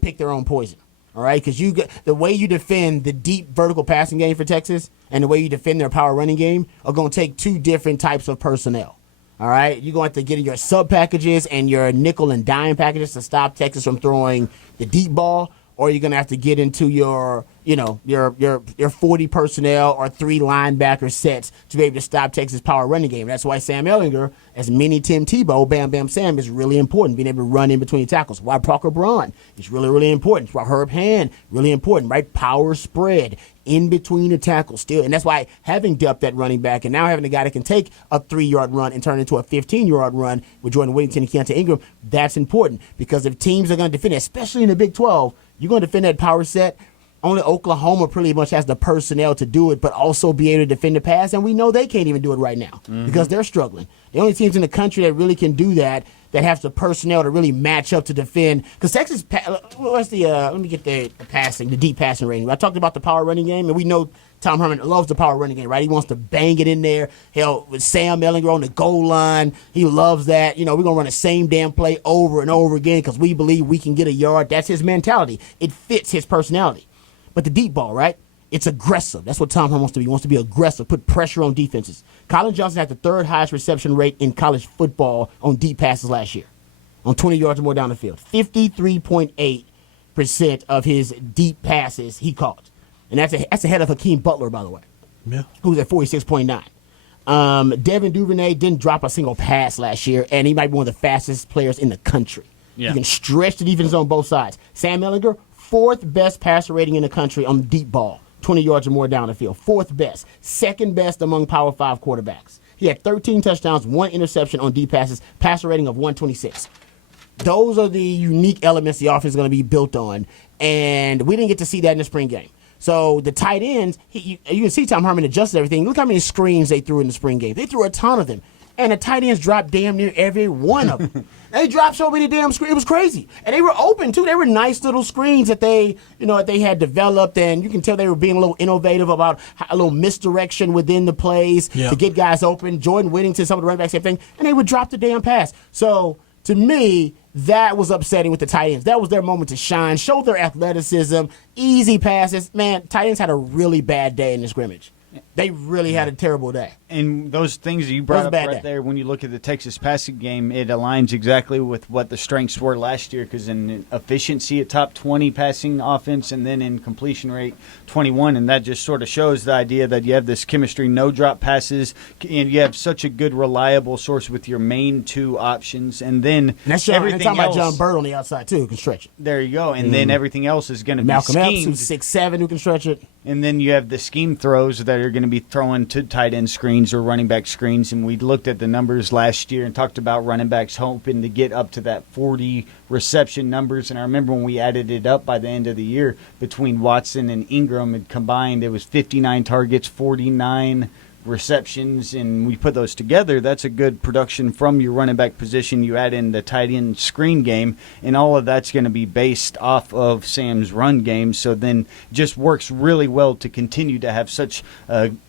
pick their own poison. All right, because the way you defend the deep vertical passing game for Texas and the way you defend their power running game are going to take two different types of personnel. All right, you're going to have to get your sub packages and your nickel and dime packages to stop Texas from throwing the deep ball, or you're going to have to get into your 40 personnel or 3 linebacker sets to be able to stop Texas' power running game. That's why Sam Ehlinger, as mini Tim Tebow, Bam Bam Sam, is really important, being able to run in between tackles. Why Parker Braun is really, really important. Why Herb Hand, really important, right? Power spread in between the tackles still. And that's why having depth at running back and now having a guy that can take a 3-yard run and turn it into a 15-yard run with Jordan Whittington and Keontae Ingram, that's important because if teams are going to defend it, especially in the Big 12, you're going to defend that power set. Only Oklahoma pretty much has the personnel to do it, but also be able to defend the pass, and we know they can't even do it right now because they're struggling. The only teams in the country that really can do that have the personnel to really match up to defend. Because Texas, what's let me get the passing, the deep passing rating. I talked about the power running game, and we know Tom Herman loves the power running game, right? He wants to bang it in there. Hell, with Sam Ehlinger on the goal line, he loves that. We're going to run the same damn play over and over again because we believe we can get a yard. That's his mentality. It fits his personality. But the deep ball, right? It's aggressive. That's what Tom Herman wants to be. He wants to be aggressive, put pressure on defenses. Colin Johnson had the 3rd highest reception rate in college football on deep passes last year, on 20 yards or more down the field. 53.8% of his deep passes he caught. And that's ahead of Hakeem Butler, by the way, who's at 46.9. Devin Duvernay didn't drop a single pass last year, and he might be one of the fastest players in the country. Yeah. He can stretch the defense on both sides. Sam Ehlinger, 4th best passer rating in the country on deep ball, 20 yards or more down the field. 4th best. 2nd best among Power 5 quarterbacks. He had 13 touchdowns, 1 interception on deep passes, passer rating of 126. Those are the unique elements the offense is going to be built on, and we didn't get to see that in the spring game. So the tight ends, you can see Tom Herman adjusted everything. Look how many screens they threw in the spring game. They threw a ton of them. And the tight ends dropped damn near every one of them. They dropped so many damn screens. It was crazy. And they were open, too. They were nice little screens that they had developed. And you can tell they were being a little innovative about a little misdirection within the plays to get guys open. Jordan Whittington, some of the running backs, same thing. And they would drop the damn pass. So, to me, that was upsetting with the tight ends. That was their moment to shine, show their athleticism, easy passes. Man, tight ends had a really bad day in the scrimmage. They really had a terrible day. And those things that you brought up right there, when you look at the Texas passing game, it aligns exactly with what the strengths were last year, because in efficiency at top 20 passing offense and then in completion rate 21, and that just sort of shows the idea that you have this chemistry, no drop passes, and you have such a good reliable source with your main 2 options, and then everything talking else, about John Bird on the outside too, who can stretch it. There you go, and then everything else is going to be Malcolm Epps, schemed. who's 6'7", who can stretch it. And then you have the scheme throws that are going to be thrown to tight end screens or running back screens. And we looked at the numbers last year and talked about running backs hoping to get up to that 40 reception numbers. And I remember when we added it up by the end of the year between Watson and Ingram and combined, it was 59 targets, 49 receptions, and we put those together. That's a good production from your running back position. You add in the tight end screen game, and all of that's going to be based off of Sam's run game. So then just works really well to continue to have such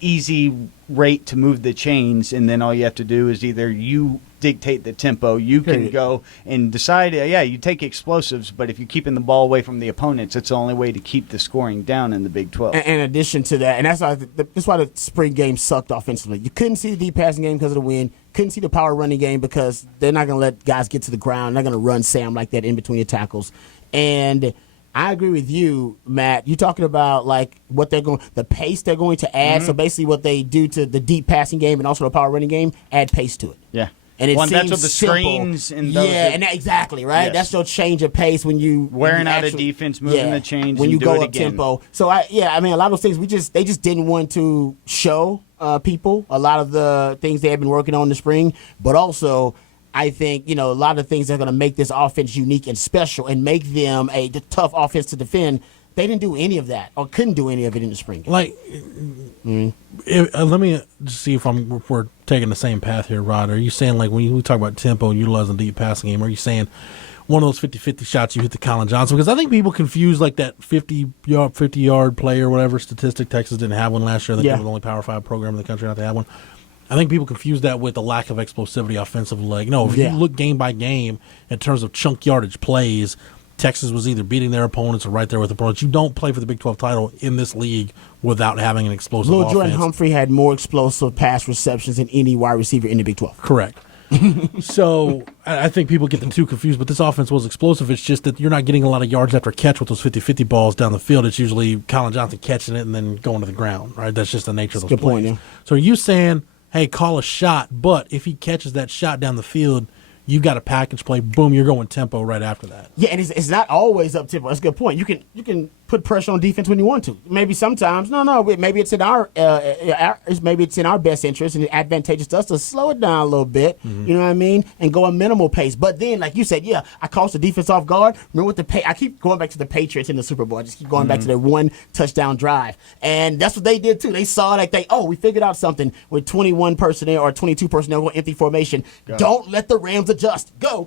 easy rate to move the chains, and then all you have to do is either you dictate the tempo. You can go and decide, you take explosives, but if you're keeping the ball away from the opponents, it's the only way to keep the scoring down in the Big 12. And in addition to that, and that's why the spring game sucked offensively. You couldn't see the deep passing game because of the wind. Couldn't see the power running game because they're not going to let guys get to the ground. They're not going to run Sam like that in between the tackles. And I agree with you, Matt. You're talking about like the pace they're going to add. So basically, what they do to the deep passing game and also the power running game, add pace to it. Yeah. And that's what the screens and those exactly right. Yes. That's your change of pace when you wearing out a defense, moving the chains, when and you do go it up again. tempo. So a lot of those things they just didn't want to show people a lot of the things they had been working on in the spring, but also I think a lot of the things that are going to make this offense unique and special and make them a tough offense to defend. They didn't do any of that or couldn't do any of it in the spring game. Like, let me just see if we're taking the same path here, Rod. Are you saying, like, when we talk about tempo and utilizing deep passing game, are you saying one of those 50-50 shots you hit to Colin Johnson? Because I think people confuse, like, that 50-yard play or whatever statistic. Texas didn't have one last year. I think they were the only Power 5 program in the country not to have one. I think people confuse that with the lack of explosivity offensively. Like, if you look game by game in terms of chunk yardage plays, Texas was either beating their opponents or right there with opponents. You don't play for the Big 12 title in this league without having an explosive offense. Jordan Humphrey had more explosive pass receptions than any wide receiver in the Big 12. Correct. So I think people get the two confused, but this offense was explosive. It's just that you're not getting a lot of yards after catch with those 50-50 balls down the field. It's usually Colin Johnson catching it and then going to the ground, right? That's just the nature of those plays. Good point, yeah. So are you saying, hey, call a shot, but if he catches that shot down the field, you got a package play, boom, you're going tempo right after that. Yeah, and it's not always up tempo. That's a good point. You can put pressure on defense when you want to. Maybe sometimes, maybe it's in our best interest and advantageous to us to slow it down a little bit. Mm-hmm. You know what I mean, and go a minimal pace. But then, like you said, I caught the defense off guard. Remember with I keep going back to the Patriots in the Super Bowl. I just keep going back to their one touchdown drive, and that's what they did too. They saw like we figured out something with 21 personnel or 22 personnel going empty formation. Don't let the Rams adjust. Go.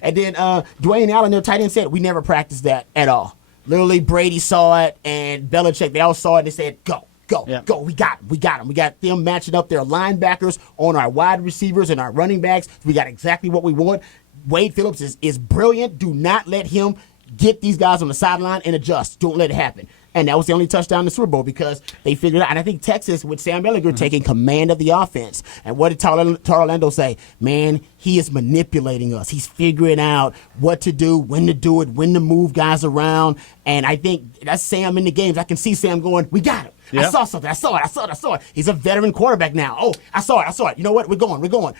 And then Dwayne Allen, their tight end, said we never practiced that at all. Literally, Brady saw it, and Belichick, they all saw it, and they said, go. We got them. We got them matching up their linebackers on our wide receivers and our running backs. We got exactly what we want. Wade Phillips is brilliant. Do not let him get these guys on the sideline and adjust. Don't let it happen. And that was the only touchdown in the Super Bowl because they figured it out. And I think Texas, with Sam Ehlinger taking command of the offense. And what did Orlando say? Man, he is manipulating us. He's figuring out what to do, when to do it, when to move guys around. And I think that's Sam in the games. I can see Sam going, we got him. I saw something. I saw it. He's a veteran quarterback now. Oh, I saw it. You know what? We're going.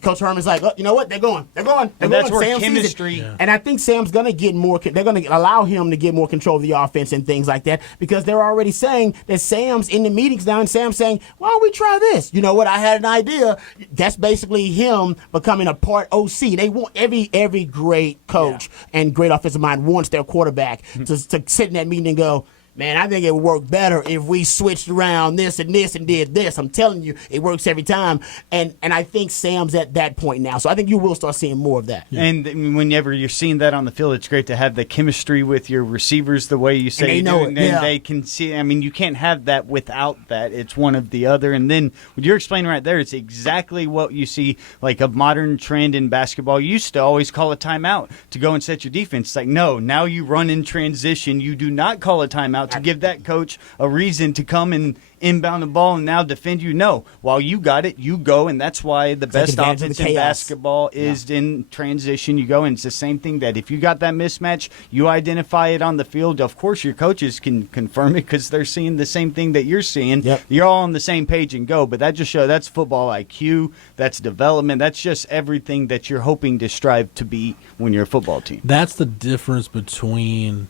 Coach Herman's like, you know what? They're going. And that's where Sam chemistry. Yeah. And I think Sam's going to get more. They're going to allow him to get more control of the offense and things like that because they're already saying that Sam's in the meetings now and Sam's saying, why don't we try this? You know what? I had an idea. That's basically him becoming a part OC. They want every great coach and great offensive mind wants their quarterback to sit in that meeting and go, man, I think it would work better if we switched around this and did this. I'm telling you, it works every time. And I think Sam's at that point now. So I think you will start seeing more of that. Yeah. And whenever you're seeing that on the field, it's great to have the chemistry with your receivers the way you say and they know it. And they can see. I mean, you can't have that without that. It's one of the other. And then what you're explaining right there, it's exactly what you see, like a modern trend in basketball. You used to always call a timeout to go and set your defense. It's like, no, now you run in transition. You do not call a timeout to give that coach a reason to come and inbound the ball and now defend you. No, while you got it, you go, and that's why the best offense in basketball is in transition. You go, and it's the same thing that if you got that mismatch, you identify it on the field. Of course, your coaches can confirm it because they're seeing the same thing that you're seeing. Yep. You're all on the same page and go, but that just shows that's football IQ, that's development, that's just everything that you're hoping to strive to be when you're a football team. That's the difference between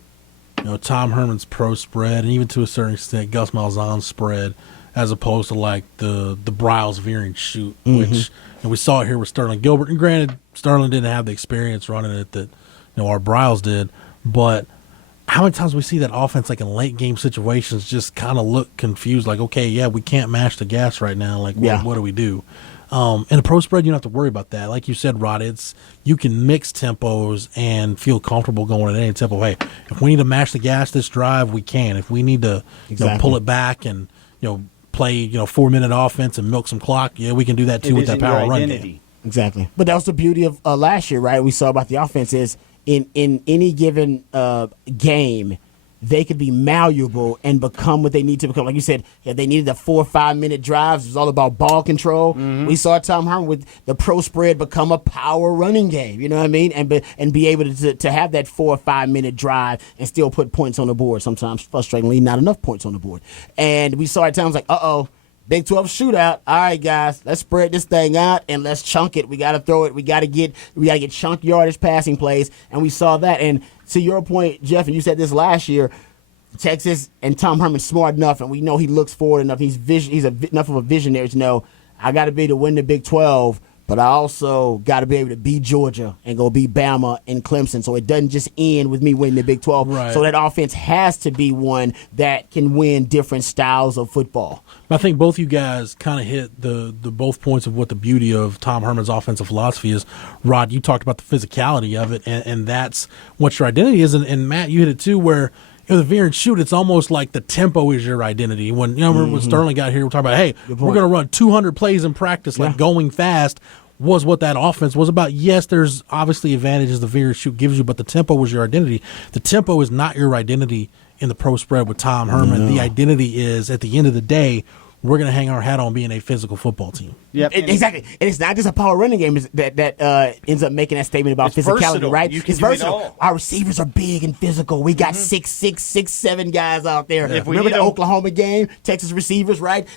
Tom Herman's pro spread, and even to a certain extent Gus Malzahn's spread, as opposed to like the Bryles veering shoot, which we saw it here with Sterling Gilbert. And granted, Sterling didn't have the experience running it that our Bryles did, but how many times we see that offense like in late game situations just kind of look confused, like, okay, we can't mash the gas right now. Like, what do we do? In a pro spread, you don't have to worry about that. Like you said, Rod, you can mix tempos and feel comfortable going at any tempo. Hey, if we need to mash the gas this drive, we can. If we need to pull it back and play 4-minute offense and milk some clock. Yeah, we can do that too with that power run game. Exactly. But that was the beauty of last year, right? We saw about the offense is in any given game, they could be malleable and become what they need to become. Like you said, they needed the 4 or 5 minute drives. It was all about ball control. Mm-hmm. We saw Tom Herman with the pro spread become a power running game. You know what I mean? And be able to have that 4 or 5 minute drive and still put points on the board. Sometimes, frustratingly, not enough points on the board. And we saw at times like, Big 12 shootout. All right, guys, let's spread this thing out and let's chunk it. We got to throw it. We got to get chunk yardage passing plays, and we saw that. And to your point, Jeff, and you said this last year, Texas and Tom Herman's smart enough, and we know he looks forward enough. He's enough of a visionary to know I got to be to win the Big 12. But I also got to be able to beat Georgia and go beat Bama and Clemson. So it doesn't just end with me winning the Big 12. Right. So that offense has to be one that can win different styles of football. I think both you guys kind of hit the both points of what the beauty of Tom Herman's offensive philosophy is. Rod, you talked about the physicality of it, and that's what your identity is. And Matt, you hit it too, where the veer and shoot, it's almost like the tempo is your identity. When when Sterling got here, we're talking about, hey, we're going to run 200 plays in practice, like going fast. Was what that offense was about. Yes, there's obviously advantages the veer and shoot gives you, but the tempo was your identity. The tempo is not your identity in the pro spread with Tom Herman. The identity is, at the end of the day, we're going to hang our hat on being a physical football team. Yep, exactly. And it's not just a power running game that ends up making that statement about physicality, versatile. right? It's versatile. Our receivers are big and physical. We got 6'6", 6'7" guys out there. Yeah. Remember the Oklahoma game? Texas receivers, right?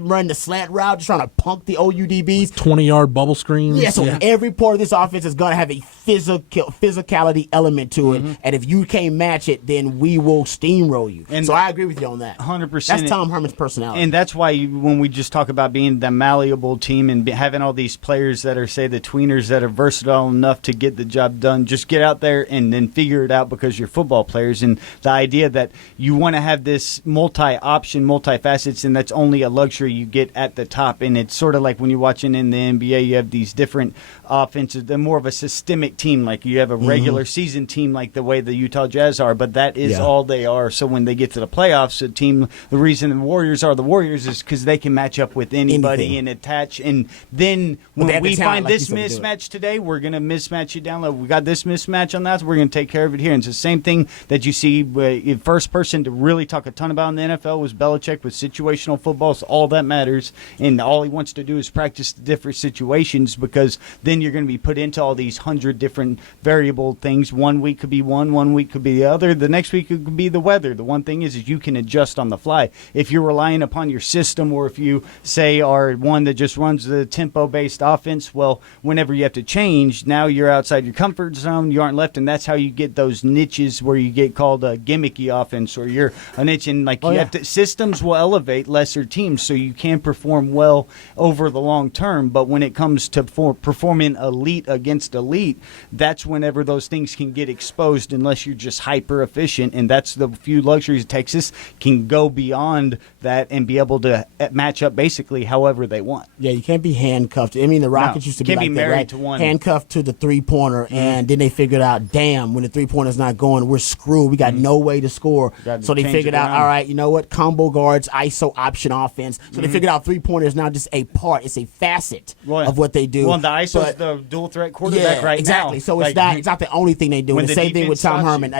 Run the slant route, just trying to punk the OUDBs. 20-yard bubble screens. Yeah, so every part of this offense is going to have a physicality element to it. And if you can't match it, then we will steamroll you. And so I agree with you on that. 100%. That's Tom Herman's personality. And that's why when we just talk about being the malleable team and having all these players that are, say, the tweeners that are versatile enough to get the job done, just get out there and then figure it out because you're football players. And the idea that you want to have this multi-option, multi-facets, and that's only a luxury you get at the top. And it's sort of like when you're watching in the NBA, you have these different offenses. They're more of a systemic team. Like you have a regular season team like the way the Utah Jazz are, but that is all they are. So when they get to the playoffs, the reason the Warriors are the Warriors is because they can match up with anybody and attach. And then when we find this mismatch today, we're going to mismatch it down low. We got this mismatch on that, so we're going to take care of it here. And it's the same thing that you see. The first person to really talk a ton about in the NFL was Belichick with situational football. So all that matters, and all he wants to do is practice the different situations, because then you're going to be put into all these 100 different variable things. 1 week could be one week could be the other. The next week it could be the weather. The one thing is you can adjust on the fly. If you're relying upon your system, or if you say are one that just runs the tempo-based offense, well, whenever you have to change, now you're outside your comfort zone. You aren't left, and that's how you get those niches where you get called a gimmicky offense, or you're a niche. And have to, systems will elevate lesser teams, so you can perform well over the long term. But when it comes to performing elite against elite, that's whenever those things can get exposed, unless you're just hyper efficient. And that's the few luxuries. Texas can go beyond that and be able to match up basically however they want. Yeah, you can't be handcuffed. I mean, the Rockets used to be like married that, right? to one. Handcuffed to the three-pointer, and then they figured out, damn, when the three-pointer's not going, we're screwed. We got no way to score. So they figured out, all right, you know what? Combo guards, ISO option offense. So they figured out three-pointer is not just a part; it's a facet of what they do. Well, the ISO is the dual-threat quarterback right exactly. now. So it's not the only thing they do. And the same thing with Tom Herman.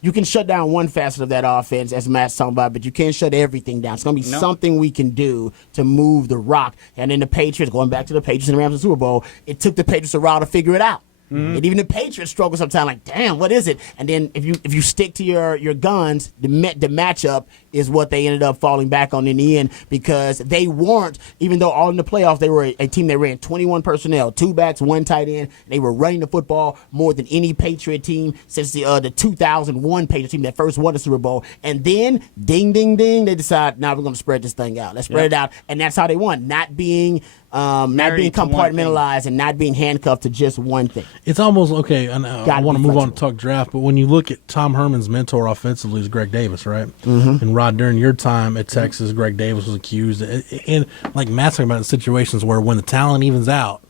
You can shut down one facet of that offense, as Matt's talking about, but you can't shut everything down. It's going to be something we can do to move the rock. And then the Patriots, going back to the Patriots and the Rams in the Super Bowl, it took the Patriots a while to figure it out. And even the Patriots struggle sometimes, like, damn, what is it? And then if you stick to your guns, the matchup is what they ended up falling back on in the end, because they weren't, even though all in the playoffs, they were a team that ran 21 personnel, 2 backs, 1 tight end. They were running the football more than any Patriot team since the 2001 Patriot team that first won the Super Bowl. And then, ding, ding, ding, they decide, now we're going to spread this thing out. Let's spread it out. And that's how they won, not being compartmentalized and not being handcuffed to just one thing. It's almost okay. And I want to move on to talk draft, but when you look at Tom Herman's mentor offensively is Greg Davis, right? And Rod, during your time at Texas, Greg Davis was accused, and like Matt's talking about, in situations where when the talent evens out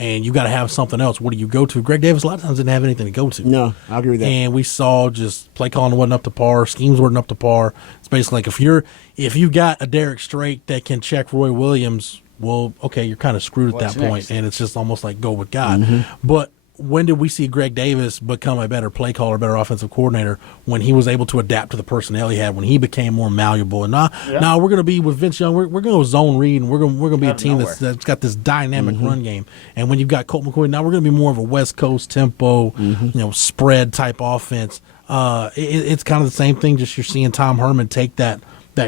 and you got to have something else. What do you go to? Greg Davis a lot of times didn't have anything to go to. No, I agree with that. And we saw just play calling wasn't up to par, schemes weren't up to par. It's basically like if you got a Derek Strait that can check Roy Williams, well, okay, you're kind of screwed at that point, and it's just almost like go with God. But when did we see Greg Davis become a better play caller, better offensive coordinator? When he was able to adapt to the personnel he had, when he became more malleable. And now we're going to be with Vince Young. We're going to go zone read, and we're going to be a team that's got this dynamic run game. And when you've got Colt McCoy, now we're going to be more of a West Coast tempo, spread type offense. It's kind of the same thing. Just you're seeing Tom Herman take that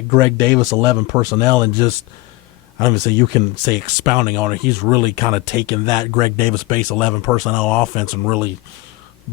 Greg Davis 11 personnel and just. I don't even say you can say expounding on it. He's really kind of taken that Greg Davis base 11 personnel offense and really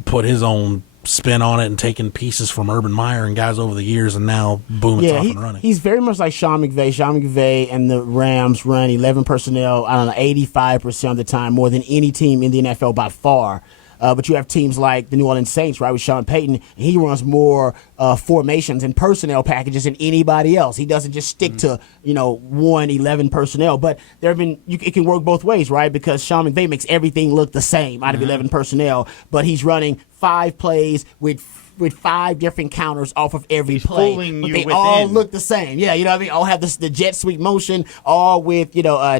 put his own spin on it and taken pieces from Urban Meyer and guys over the years, and now boom, it's off and running. He's very much like Sean McVay. Sean McVay and the Rams run 11 personnel, 85% of the time, more than any team in the NFL by far. But you have teams like the New Orleans Saints, right, with Sean Payton, and he runs more formations and personnel packages than anybody else. He doesn't just stick to 11 personnel. But it can work both ways, right? Because Sean McVay makes everything look the same out of 11 personnel, but he's running 5 plays with 5 different counters off of every play. But they all look the same. Yeah, you know what I mean? All have the jet sweep motion, all with,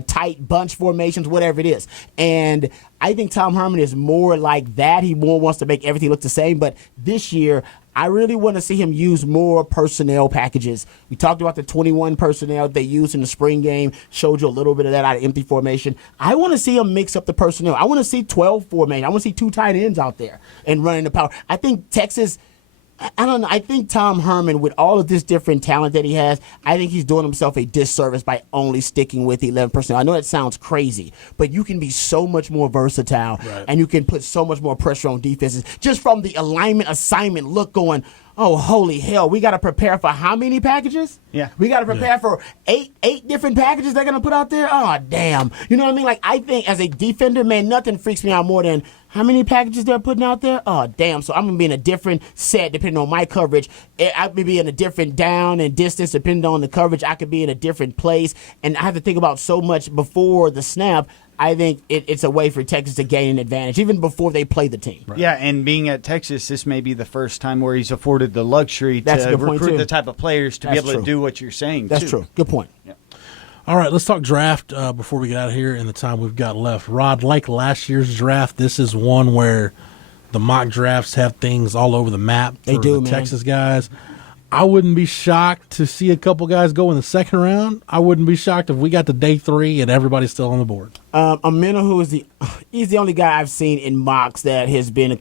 tight bunch formations, whatever it is. And I think Tom Herman is more like that. He more wants to make everything look the same. But this year, I really want to see him use more personnel packages. We talked about the 21 personnel they used in the spring game, showed you a little bit of that out of empty formation. I want to see him mix up the personnel. I want to see 12 formation. I want to see 2 tight ends out there and running the power. I think Texas... I don't know. I think Tom Herman, with all of this different talent that he has, I think he's doing himself a disservice by only sticking with the 11 personnel. I know that sounds crazy, but you can be so much more versatile, and you can put so much more pressure on defenses just from the alignment assignment look going, oh, holy hell, we got to prepare for how many packages? Yeah. We got to prepare for eight different packages they're going to put out there? Oh, damn. You know what I mean? Like, I think as a defender, man, nothing freaks me out more than how many packages they're putting out there? Oh, damn. So I'm going to be in a different set depending on my coverage. I could be in a different down and distance depending on the coverage. I could be in a different place. And I have to think about so much before the snap. I think it's a way for Texas to gain an advantage, even before they play the team. Right. Yeah, and being at Texas, this may be the first time where he's afforded the luxury to recruit the type of players to be able to do what you're saying. That's true. Good point. Yeah. All right, let's talk draft before we get out of here in the time we've got left. Rod, like last year's draft, this is one where the mock drafts have things all over the map for the Texas guys. I wouldn't be shocked to see a couple guys go in the second round. I wouldn't be shocked if we got to day 3 and everybody's still on the board. Amenahu he's the only guy I've seen in mocks that has been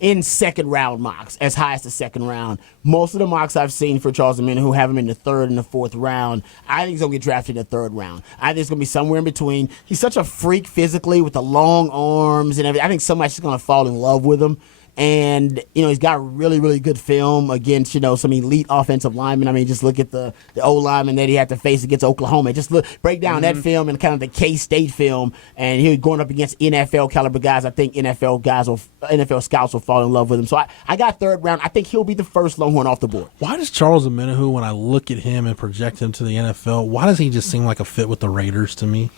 in second round mocks, as high as the second round. Most of the mocks I've seen for Charles Amenahu have him in the 3rd and the 4th round. I think he's going to get drafted in the 3rd round. I think it's going to be somewhere in between. He's such a freak physically with the long arms and everything. I think somebody's just going to fall in love with him. And, he's got really, really good film against, some elite offensive linemen. I mean, just look at the O-lineman that he had to face against Oklahoma. Just break down that film and kind of the K-State film. And he was going up against NFL caliber guys. I think NFL scouts will fall in love with him. So I got 3rd round. I think he'll be the first Longhorn off the board. Why does Charles Amenahu, when I look at him and project him to the NFL, why does he just seem like a fit with the Raiders to me?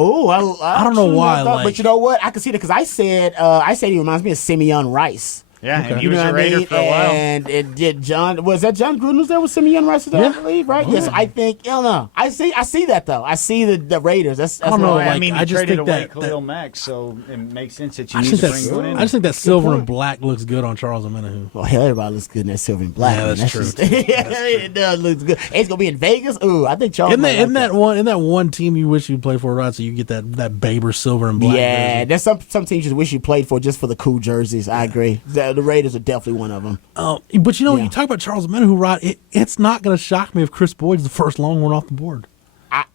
Oh, I don't know why. But you know what? I can see that because I said he reminds me of Simeon Rice. Yeah, and he was a Raider for a while. And was that John Gruden was there with Simeon Rice there, I believe, right? Yes, I think, I see that, though. I see the Raiders. I don't know. I mean, he traded away Khalil Mack, so it makes sense that you need to bring one in. I just think that silver and black looks good on Charles Amenahu. Well, hell, everybody looks good in that silver and black. Yeah, that's true. It does look good. It's going to be in Vegas? Ooh, I think Charles in that one team you wish you played for, Rod, so you get that Baber silver and black jersey. There's some teams you wish you played for just for the cool jerseys. I agree. The Raiders are definitely one of them. But you talk about Charles Amenahu, Rod, it's not going to shock me if Chris Boyd's the first Longhorn off the board.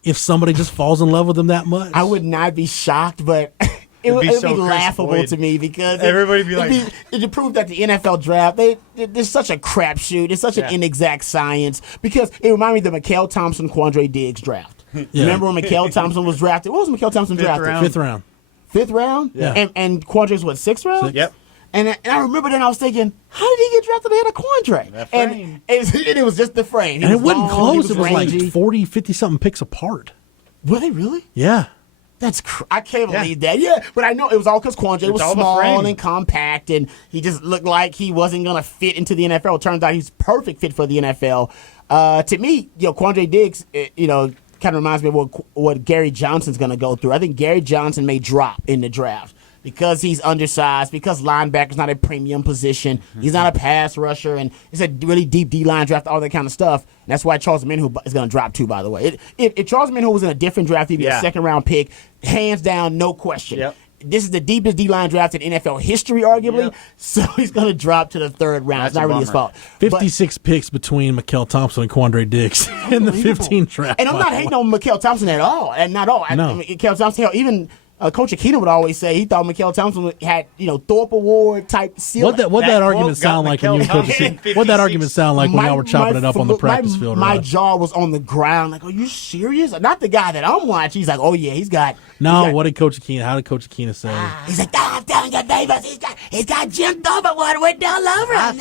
If somebody just falls in love with him that much. I would not be shocked, but it would be laughable to me because everybody be like, it proved that the NFL draft, there's such a crapshoot. It's such an inexact science because it reminded me of the Mikael Thompson, Quandre Diggs draft. Remember when Mikael Thompson was drafted? What was Mikael Thompson drafted? 5th round. 5th round? Yeah. And Quandre's what, 6th round? Yep. And I remember then I was thinking, how did he get drafted ahead of Quandre? And it was just the frame. And it wasn't close. It was like 40, 50-something picks apart. Were they really? Yeah. I can't believe that. Yeah, but I know it was all because Quandre was small and compact, and he just looked like he wasn't going to fit into the NFL. It turns out he's perfect fit for the NFL. To me, Quandre Diggs, kind of reminds me of what Gary Johnson's going to go through. I think Gary Johnson may drop in the draft because he's undersized, because linebacker's not a premium position. He's not a pass rusher, and it's a really deep D-line draft, all that kind of stuff. And that's why Charles Minhu is going to drop too, by the way. If Charles Minhu was in a different draft, he'd be a second-round pick, hands down, no question. Yep. This is the deepest D-line draft in NFL history, arguably, so he's going to drop to the third round. It's not really his fault. 56 picks between Mikael Thompson and Quandre Diggs in the 15 draft. And I'm not hating on Mikael Thompson at all, and not all. No. Mikael Thompson, even Coach Aquino would always say he thought Mikael Thompson had, Thorpe Award type ceiling. What that argument sound like when you were coaching? What that argument sound like when y'all were chopping it up on the practice field? My jaw was on the ground. Like, are you serious? Not the guy that I'm watching. He's like, oh yeah, he's got. What did Coach Aquino? How did Coach Aquino say? He's like, I'm telling you, Davis, he's got Jim Thorpe Award written all over him.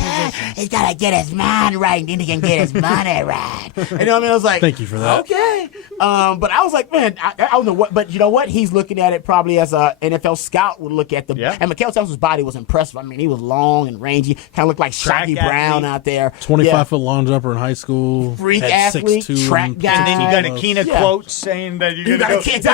He's got to get his mind right, and then he can get his money right. You know what I mean? I was like, thank you for that. Okay, but I was like, man, I don't know what, but you know what? He's looking at it probably as a NFL scout would look at them. Yeah. And Mikael Thompson's body was impressive. I mean, he was long and rangy, kind of looked like Shockey Brown out there. 25-foot long jumper in high school. Freak athlete, 6'2", track guy. And then you got Aquina quotes saying that you're going to go. Aquina's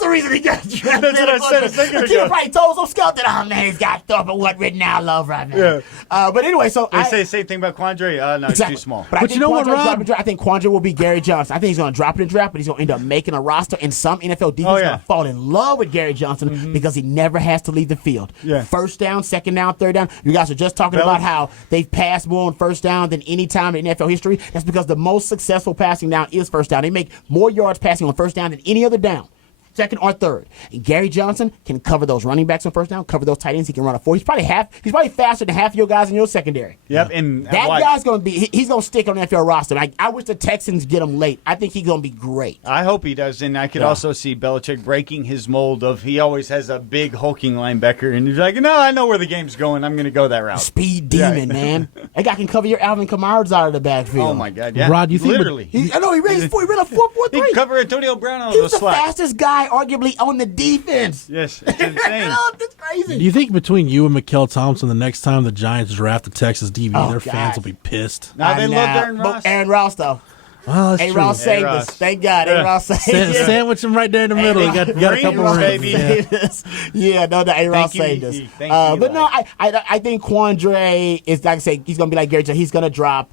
the reason he got drafted. That's what I said a second ago. Aquina probably told some scout that, oh man, he's got Thorpe Award written all over him. Yeah. But anyway, so they say the same thing about Quandre. No, exactly. He's too small. But you know what, Rob? I think Quandre will be Gary Johnson. I think he's going to drop in the draft, but he's going to end up making a roster, and some NFL defense going to fall in love with Gary Johnson because he never has to leave the field. Yeah. First down, second down, third down. You guys are just talking about how they've passed more on first down than any time in NFL history. That's because the most successful passing down is first down. They make more yards passing on first down than any other down, second or third. And Gary Johnson can cover those running backs on first down, cover those tight ends. He can run a 4. He's probably faster than half of your guys in your secondary. Yep. And that guy's going to be, he's going to stick on the NFL roster. I wish the Texans get him late. I think he's going to be great. I hope he does. And I could also see Belichick breaking his mold of he always has a big hulking linebacker. And he's like, no, I know where the game's going. I'm going to go that route. Speed demon, man. That guy can cover your Alvin Kamara's out of the backfield. Oh, my God. Yeah. Rod, you think literally. I know he ran a 4.43. He can cover Antonio Brown on the slot. He was the slot. fastest guy, arguably, on the defense. Yes, it's insane. That's crazy. Do you think between you and Mikael Thompson, the next time the Giants draft a Texas DB, their fans will be pissed? No, they love Aaron Ross. Aaron Ross, though. Well, that's true. Ross saved us. Thank God. Aaron Ross saved us. Sandwich him right there in the middle. You got a couple of baby. Aaron Ross saved us. But no, I think Quandre is, like I say, he's going to be like Gary Johnson. He's going to drop.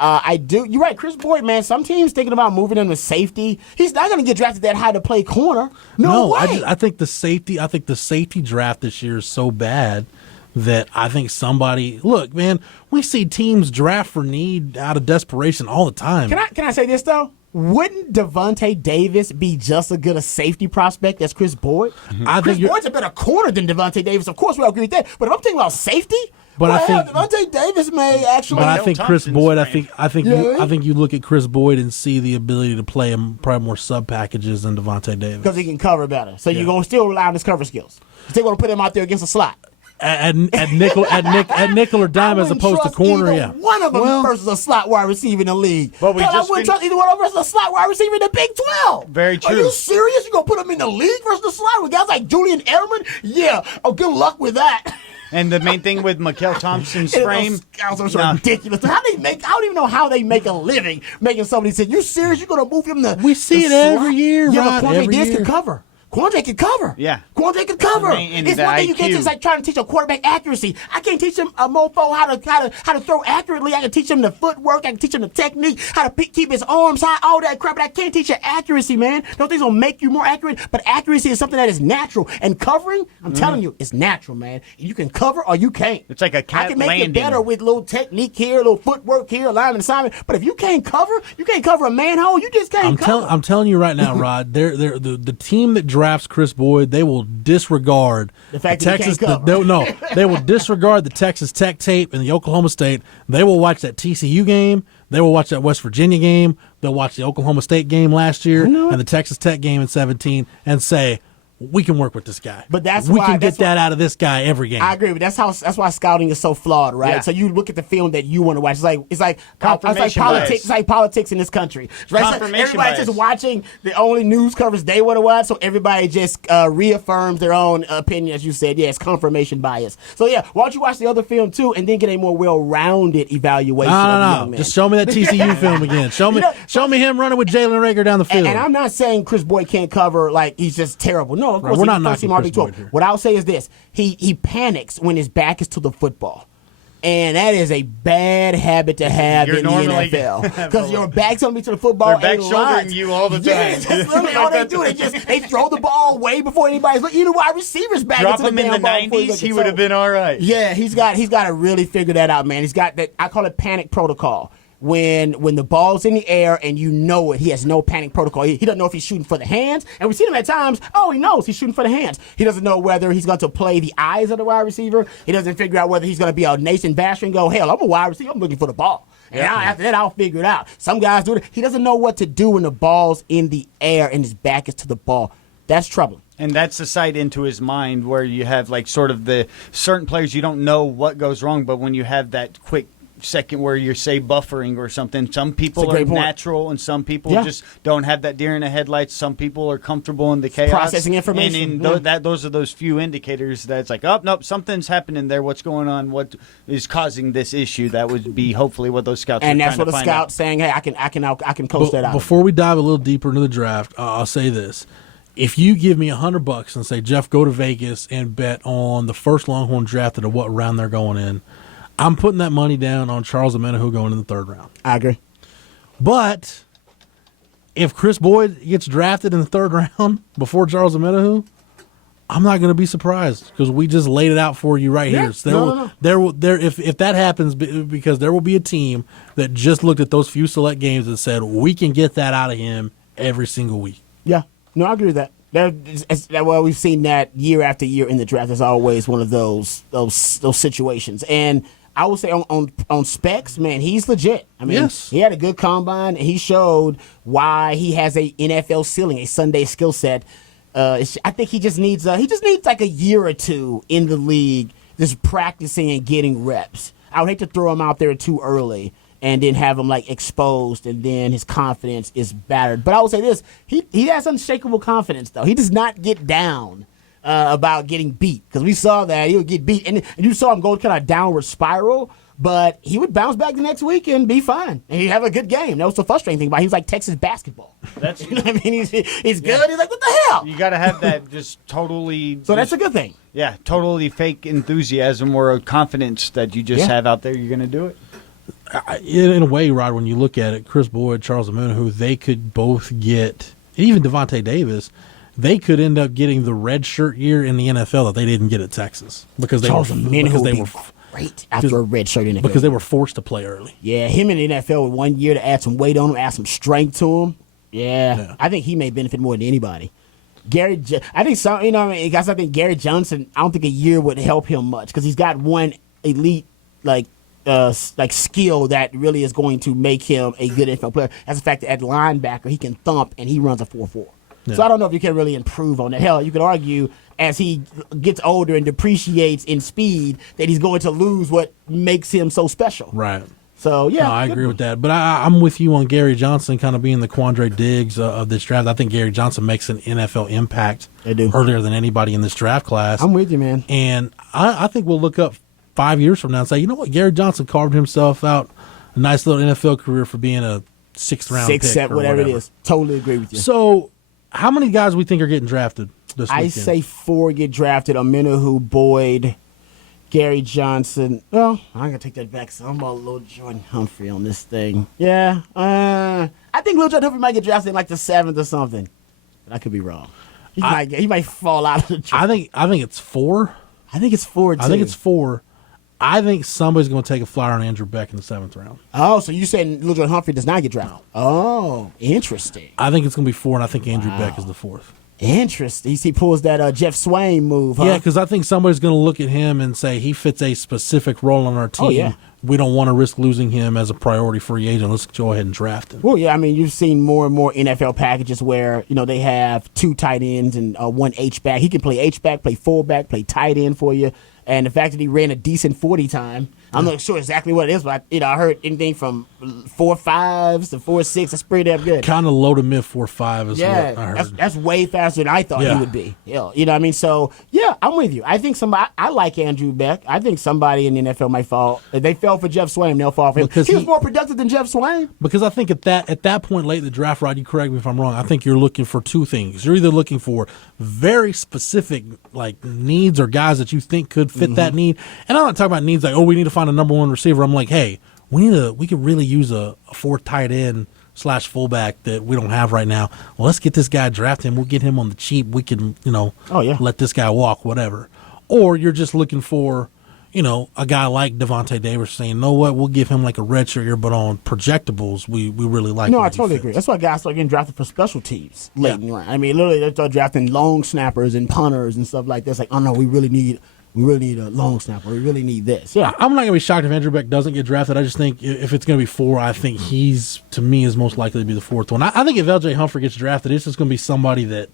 You're right, Chris Boyd, man. Some teams thinking about moving him to safety. He's not going to get drafted that high to play corner. No way. I think the safety draft this year is so bad that I think look, man, we see teams draft for need out of desperation all the time. Can I say this though? Wouldn't Devontae Davis be just as good a safety prospect as Chris Boyd? Chris Boyd's a better corner than Devontae Davis. Of course, we all agree with that. But if I'm thinking about safety, but I think Devontae Davis may actually. But I think Chris Boyd. I think you look at Chris Boyd and see the ability to play him probably more sub packages than Devontae Davis because he can cover better. So you're gonna still rely on his cover skills. You're still gonna put him out there against the slot. At nickel or dime as opposed to corner, one of them versus a slot wide receiver in the league. But I wouldn't trust either one of them versus a slot wide receiver in the Big 12. Very true. Are you serious? You gonna put them in the league versus the slot with guys like Julian Edelman? Yeah. Oh, good luck with that. And the main thing with Mikael Thompson's frame, scouts are so ridiculous. I don't even know how they make a living making somebody say, "You serious? You're gonna move him to?" We see it every year. Yeah, but Quandre can cover. Quandre can cover. Yeah. Quandre can cover. It's one thing you can't teach. It's like trying to teach a quarterback accuracy. I can't teach him a mofo how to throw accurately. I can teach him the footwork. I can teach him the technique, how to keep his arms high, all that crap. But I can't teach you accuracy, man. Those things will make you more accurate. But accuracy is something that is natural. And covering, I'm telling you, it's natural, man. You can cover or you can't. It's like a cat I can make landing. it better with little technique here, little footwork here, alignment assignment. But if you can't cover a manhole. You just can't cover. I'm telling you right now, Rod. The team that drafts Chris Boyd, they will disregard the fact that Texas. He can't cover. They will disregard the Texas Tech tape and the Oklahoma State. They will watch that TCU game. They will watch that West Virginia game. They'll watch the Oklahoma State game last year and the Texas Tech game in 2017 and say, we can work with this guy. But we can get that out of this guy every game. I agree, but that's why scouting is so flawed, right? Yeah. So you look at the film that you want to watch. It's like Confirmation politics. bias. It's like politics in this country. Right? Confirmation Everybody's bias. just watching the only news coverage they want to watch, so everybody just reaffirms their own opinion, as you said. Yeah, it's confirmation bias. So yeah, why don't you watch the other film too, and then get a more well-rounded evaluation of the young man. Just show me that TCU film again. Show me him running with Jalen Rager down the field. And I'm not saying Chris Boyd can't cover, like he's just terrible. No, of course we're he's not first team knocking Chris RB12. Boyd here. What I'll say is this: he panics when his back is to the football. And that is a bad habit to have in the NFL. Because your back's going to be to the football. They're back shouldering you all the time. Yeah, that's literally all they do. They throw the ball way before anybody's looking. Even wide receivers back Drop into the him in the damn ball 90s, he would have been all right. Yeah, he's got to really figure that out, man. He's got that. I call it panic protocol. When the ball's in the air and you know it, he has no panic protocol. He doesn't know if he's shooting for the hands. And we've seen him at times, he knows he's shooting for the hands. He doesn't know whether he's going to play the eyes of the wide receiver. He doesn't figure out whether he's going to be a Nathan Basher and go, hell, I'm a wide receiver. I'm looking for the ball. And after that, I'll figure it out. Some guys do it. He doesn't know what to do when the ball's in the air and his back is to the ball. That's troubling. And that's the sight into his mind where you have like sort of the certain players you don't know what goes wrong, but when you have that quick second where you're, say, buffering or something, some people are natural and some people just don't have that deer in the headlights. Some people are comfortable in the chaos. Processing information. And those are those few indicators that's like, oh, nope, something's happening there. What's going on? What is causing this issue? That would be hopefully what those scouts and are that's trying what to a find scout out. saying, hey, I can coach that out. Before we dive a little deeper into the draft, I'll say this. If you give me $100 and say, Jeff, go to Vegas and bet on the first Longhorn drafted or what round they're going in, I'm putting that money down on Charles Omenihu going in the third round. I agree. But if Chris Boyd gets drafted in the third round before Charles Omenihu, I'm not going to be surprised because we just laid it out for you right here. So if that happens, because there will be a team that just looked at those few select games and said, we can get that out of him every single week. Yeah. No, I agree with that. Well, we've seen that year after year in the draft. There's always one of those situations. And I would say on specs, man, he's legit. I mean, he had a good combine. And he showed why he has a NFL ceiling, a Sunday skill set. I think he just needs like a year or two in the league, just practicing and getting reps. I would hate to throw him out there too early and then have him like exposed, and then his confidence is battered. But I would say this: he has unshakable confidence, though. He does not get down about getting beat, because we saw that he would get beat, and you saw him go kind of downward spiral. But he would bounce back the next week and be fine, and he'd have a good game. That was the frustrating thing about him. He was like Texas basketball. That's you know what I mean. He's good. He's like, what the hell? You got to have that just totally. So that's a good thing. Yeah, totally fake enthusiasm or confidence that you just have out there. You're going to do it. In a way, Rod, when you look at it, Chris Boyd, Charles Omenihu, they could both get, even Devontae Davis, they could end up getting the red shirt year in the NFL that they didn't get at Texas because they were great after a red shirt in the because they were forced to play early. Yeah, him in the NFL with 1 year to add some weight on him, add some strength to him. Yeah. I think he may benefit more than anybody. I think Gary Johnson, I don't think a year would help him much because he's got one elite like skill that really is going to make him a good NFL player. That's the fact that at linebacker he can thump and he runs a 4.4. Yeah. So I don't know if you can really improve on that. Hell, you could argue as he gets older and depreciates in speed that he's going to lose what makes him so special. Right. So, yeah. No, I agree with that. But I'm with you on Gary Johnson kind of being the Quandre Diggs of this draft. I think Gary Johnson makes an NFL impact earlier than anybody in this draft class. I'm with you, man. And I think we'll look up 5 years from now and say, you know what, Gary Johnson carved himself out a nice little NFL career for being a sixth round pick. 6, 7, whatever it is. Totally agree with you. So, how many guys we think are getting drafted this weekend? I say 4 get drafted. Omenihu, Boyd, Gary Johnson. Well, I'm going to take that back. So I'm about Lil Jordan Humphrey on this thing. Yeah. I think Lil Jordan Humphrey might get drafted in like the 7th or something. But I could be wrong. He might fall out of the draft. I think it's 4. I think it's 4, too. I think it's 4. I think somebody's going to take a flyer on Andrew Beck in the 7th round. Oh, so you saying Lil Jordan Humphrey does not get drafted? Oh, interesting. I think it's going to be 4, and I think Andrew Beck is the 4th. Interesting. He pulls that Jeff Swain move, huh? Yeah, because I think somebody's going to look at him and say he fits a specific role on our team. Oh, yeah. We don't want to risk losing him as a priority free agent. Let's go ahead and draft him. Well, yeah, I mean, you've seen more and more NFL packages where, they have 2 tight ends and 1 H-back. He can play H-back, play fullback, play tight end for you. And the fact that he ran a decent 40 time, I'm not sure exactly what it is, but I heard anything from 4.5s to 4.6. That's pretty damn good. Kind of low to mid 4.5 is what I heard. That's way faster than I thought he would be. You know what I mean? So, yeah, I'm with you. I think I like Andrew Beck. I think somebody in the NFL might fall. If they fell for Jeff Swain, they'll fall for him. Because he was more productive than Jeff Swain. Because I think at that point late in the draft, Rod, you correct me if I'm wrong, I think you're looking for 2 things. You're either looking for very specific needs or guys that you think could fit that need. And I'm not talking about needs like, we need to find a number 1 receiver. I'm like, hey, we could really use a 4 tight end / fullback that we don't have right now. Well, let's get this guy, draft him. We'll get him on the cheap. We can, let this guy walk, whatever. Or you're just looking for, a guy like Devontae Davis saying, know what, we'll give him like a redshirt year, but on projectables, we really like him. No, I totally agree. That's why guys start getting drafted for special teams late in the round. I mean, literally, they start drafting long snappers and punters and stuff like this. Like, oh no, we really need a long snapper. We really need this. Yeah, I'm not going to be shocked if Andrew Beck doesn't get drafted. I just think if it's going to be 4, I think he's, to me, is most likely to be the 4th one. I think if LJ Humphrey gets drafted, it's just going to be somebody that,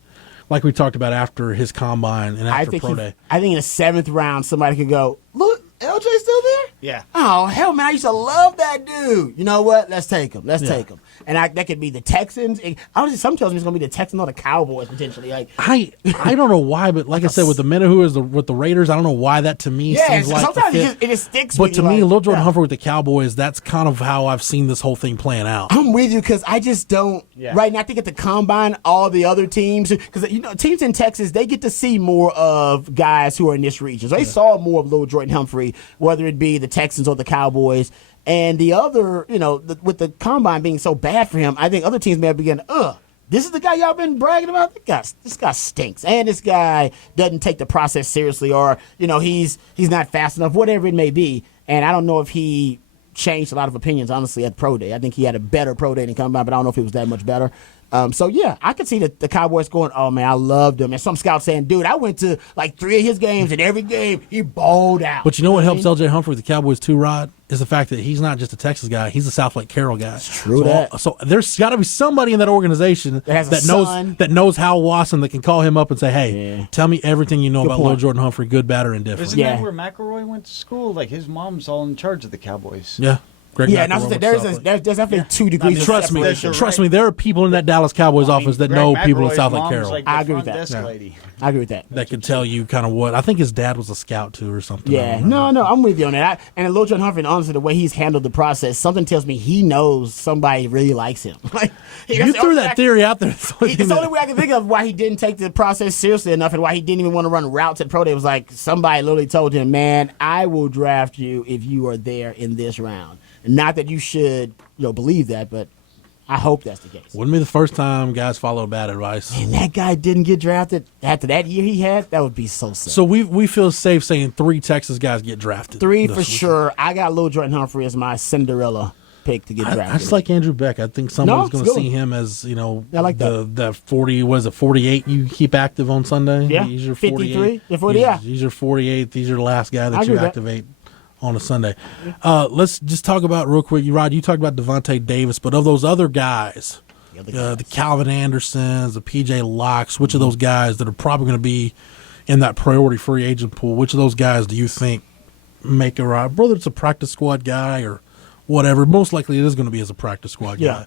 like we talked about after his combine and after pro day. I think in the 7th round, somebody could go, look, LJ's still there? Yeah. Oh, hell, man, I used to love that dude. You know what? Let's take him. Take him. And that could be the Texans. Honestly, some tells me it's going to be the Texans or the Cowboys, potentially. I don't know why, but like I said, with the Menahu with the Raiders, I don't know why that to me seems like sometimes it just sticks with you. But to me, Lil Jordan Humphrey with the Cowboys, that's kind of how I've seen this whole thing playing out. I'm with you because I just don't. Yeah. Right now, I think at the Combine, all the other teams, because teams in Texas, they get to see more of guys who are in this region. So they saw more of Lil Jordan Humphrey, whether it be the Texans or the Cowboys. And the other, with the Combine being so bad for him, I think other teams may have begun, this is the guy y'all been bragging about? This guy stinks. And this guy doesn't take the process seriously, or, he's not fast enough, whatever it may be. And I don't know if he changed a lot of opinions, honestly, at Pro Day. I think he had a better Pro Day than Combine, but I don't know if it was that much better. So, yeah, I could see the Cowboys going, oh, man, I loved him. And some scouts saying, dude, I went to 3 of his games, and every game he balled out. But you know what helps LJ Humphrey with the Cowboys too, Rod? Is the fact that he's not just a Texas guy. He's a South Lake Carroll guy. It's true So there's got to be somebody in that organization that knows Hal Watson that can call him up and say, hey, tell me everything you know about Lil Jordan Humphrey, good, bad, or indifferent. Isn't that where McElroy went to school? His mom's all in charge of the Cowboys. Yeah. Greg there's definitely 2 degrees of separation. Trust me, there are people in that Dallas Cowboys office that know people in South Lake Carroll. I agree with that. I agree with that. That can tell you kind of what. I think his dad was a scout too or something. Yeah, no, I'm with you on that. And Lil Jordan Humphrey, honestly, the way he's handled the process, something tells me he knows somebody really likes him. You threw that theory out there. It's the only way I can think of why he didn't take the process seriously enough and why he didn't even want to run routes at Pro Day. It was somebody literally told him, man, I will draft you if you are there in this round. Not that you should, believe that, but I hope that's the case. Wouldn't be the first time guys follow bad advice. And that guy didn't get drafted after that year he had. That would be so sad. So we feel safe saying 3 Texas guys get drafted. 3 for sure. I got Lil Jordan Humphrey as my Cinderella pick to get drafted. I just like Andrew Beck. I think someone's going to see him as I like the 48 you keep active on Sunday. Yeah, he's your 53. He's your 48th. He's your last guy that you activate on a Sunday. Let's just talk about real quick. Rod, you talked about Devontae Davis, but of those other guys, the Calvin Andersons, the PJ Locks, which of those guys that are probably going to be in that priority free agent pool, which of those guys do you think make a ride? Whether it's a practice squad guy or whatever, most likely it is going to be as a practice squad guy.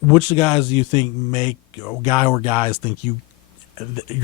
Which guys do you think make or guys think you're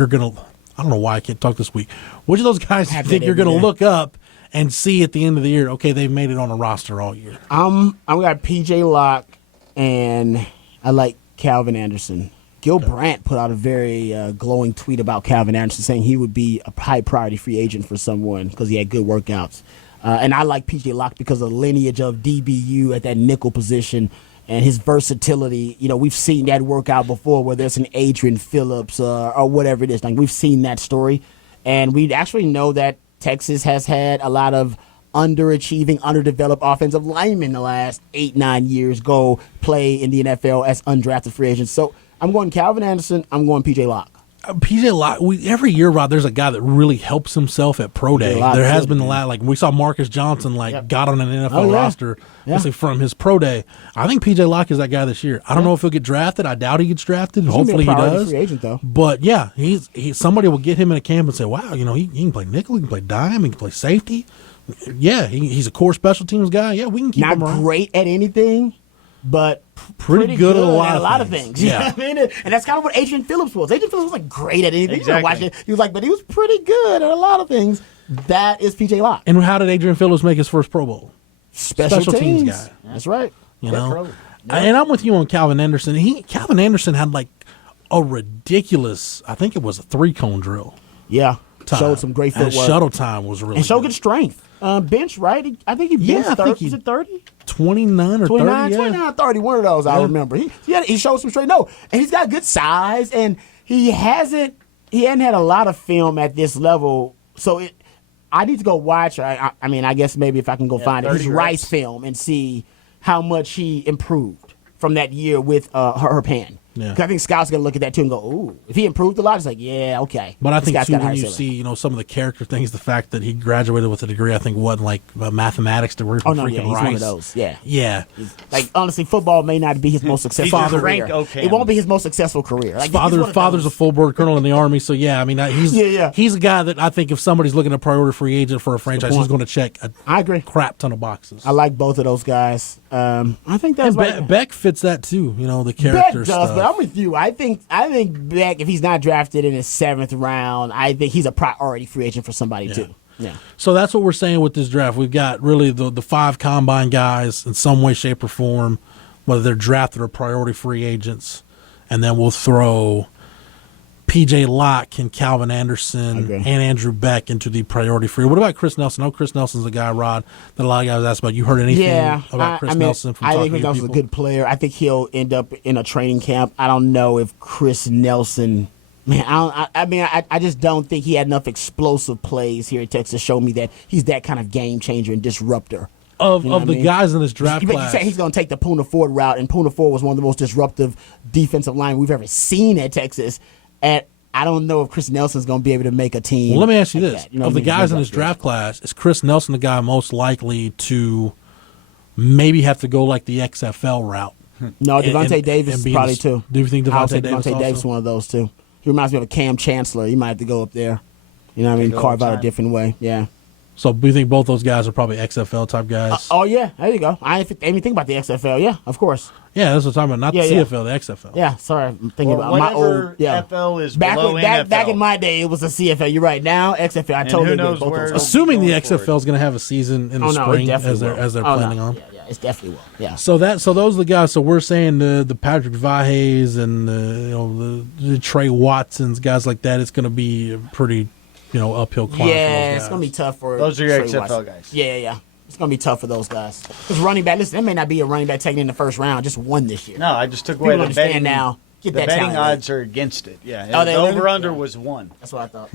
going to? I don't know why I can't talk this week. Which of those guys do you think you're going to look up and see at the end of the year, okay, they've made it on a roster all year? I've got PJ Locke, and I like Calvin Anderson. Gil Brandt put out a very glowing tweet about Calvin Anderson, saying he would be a high priority free agent for someone because he had good workouts. And I like PJ Locke because of the lineage of DBU at that nickel position and his versatility. We've seen that work out before, whether it's an Adrian Phillips or whatever it is. We've seen that story, and we actually know that Texas has had a lot of underachieving, underdeveloped offensive linemen the last 8-9 years go play in the NFL as undrafted free agents. So I'm going Calvin Anderson. I'm going PJ Locke. PJ Locke, every year, Rod, there's a guy that really helps himself at pro day. There has been a lot. Like, we saw Marcus Johnson, got on an NFL roster from his pro day. I think PJ Locke is that guy this year. I don't know if he'll get drafted. I doubt he gets drafted. Hopefully he does. Free agent, though. But, yeah, he's somebody will get him in a camp and say, wow, he can play nickel, he can play dime, he can play safety. Yeah, he's a core special teams guy. Yeah, we can keep him around. Not great at anything, but pretty good at a lot of things. Yeah. You know what I mean? And that's kind of what Adrian Phillips was. Adrian Phillips was like great at anything. Exactly. Watch it. He was like, but he was pretty good at a lot of things. That is PJ Locke. And how did Adrian Phillips make his first Pro Bowl? Special teams guy. That's right. And I'm with you on Calvin Anderson. Calvin Anderson had like a ridiculous, I think it was a 3-cone drill. Yeah. Time. Showed some great footwork. Shuttle time was really and showed good strength. Bench, right? I think he benched 30. Was it 30? 29 or 29, 30, 29, 30. One of those, I remember. He showed some strength. No, and he's got good size, and he hadn't had a lot of film at this level. So I need to go watch. I mean, I guess maybe if I can go find his Rice film and see how much he improved from that year with Herman. Yeah. Because I think scouts going to look at that too and go, ooh, if he improved a lot, it's like, yeah, okay. But I think too, when you see, some of the character things, the fact that he graduated with a degree, I think wasn't like a mathematics degree from freaking he's Rice. one of those. Yeah. Yeah. Like, honestly, football may not be his most successful career. It won't be his most successful career. Like, father's a full board colonel in the Army, so yeah, I mean, he's a guy that I think if somebody's looking at priority free agent for a franchise, he's going to check I agree. Crap ton of boxes. I like both of those guys. I think that's right. Beck fits that too, the character Beck does, stuff. but I'm with you. I think Beck, if he's not drafted in his 7th round, I think he's a priority free agent for somebody too. Yeah. So that's what we're saying with this draft. We've got really the 5 combine guys in some way, shape, or form, whether they're drafted or priority free agents, and then we'll throw PJ Locke and Calvin Anderson and Andrew Beck into the priority free. What about Chris Nelson? I know Chris Nelson's a guy, Rod, that a lot of guys asked about. You heard anything about Chris Nelson from talking to people? I think Chris Nelson's a good player. I think he'll end up in a training camp. I don't know if Chris Nelson... Man, I just don't think he had enough explosive plays here at Texas to show me that he's that kind of game changer and disruptor. Of the guys in this draft class. You say he's going to take the Poona Ford route, and Poona Ford was one of the most disruptive defensive line we've ever seen at Texas. And I don't know if Chris Nelson's going to be able to make a team. Well, let me ask you this. Of the guys in this draft class, is Chris Nelson the guy most likely to maybe have to go like the XFL route? No, Devontae Davis probably too. Do you think Devontae Davis is one of those too? He reminds me of a Cam Chancellor. He might have to go up there. You know what I mean? Carve out a different way. Yeah. So do you think both those guys are probably XFL type guys? Yeah. There you go. I didn't even think about the XFL. Yeah, of course. Yeah, that's what I'm talking about. Not the CFL, the XFL. Yeah, sorry. I'm thinking about my old. Yeah. FL is back below NFL. Back in my day, it was a CFL. You're right. Now, XFL. I totally agree. Both those. Assuming the XFL is going to have a season in the spring as they're planning on. Yeah, it's definitely will. Yeah. So those are the guys. So we're saying the Patrick Vahes and the Trey Watsons, guys like that. It's going to be a pretty uphill climb. Yeah, it's going to be tough for those are your Trey XFL Watson. guys. Yeah. It's going to be tough for those guys. Because running back, listen, there may not be a running back taken in the first round, just one this year. No, I just took away the betting. Now. The betting odds are against it. Yeah, the over-under was 1. That's what I thought.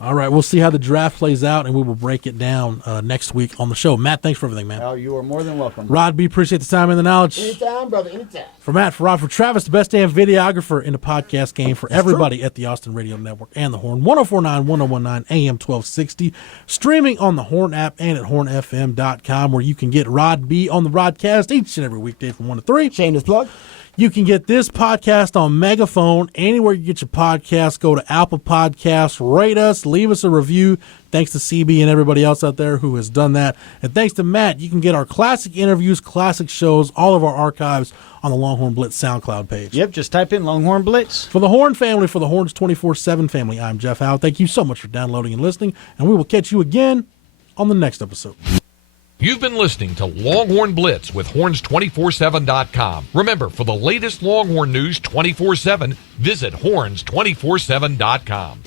All right, we'll see how the draft plays out, and we will break it down next week on the show. Matt, thanks for everything, man. Oh, you are more than welcome. Rod B, appreciate the time and the knowledge. Anytime, brother, anytime. For Matt, for Rod, for Travis, the best damn videographer in the podcast game, for everybody at the Austin Radio Network and the Horn, 1049, 1019, AM 1260, streaming on the Horn app and at hornfm.com, where you can get Rod B on the Rodcast each and every weekday from 1 to 3. Shameless plug. You can get this podcast on Megaphone. Anywhere you get your podcast, go to Apple Podcasts, rate us, leave us a review. Thanks to CB and everybody else out there who has done that. And thanks to Matt, you can get our classic interviews, classic shows, all of our archives on the Longhorn Blitz SoundCloud page. Yep, just type in Longhorn Blitz. For the Horn family, for the Horns 24/7 family, I'm Jeff Howe. Thank you so much for downloading and listening, and we will catch you again on the next episode. You've been listening to Longhorn Blitz with horns247.com. Remember, for the latest Longhorn news 24/7, visit horns247.com.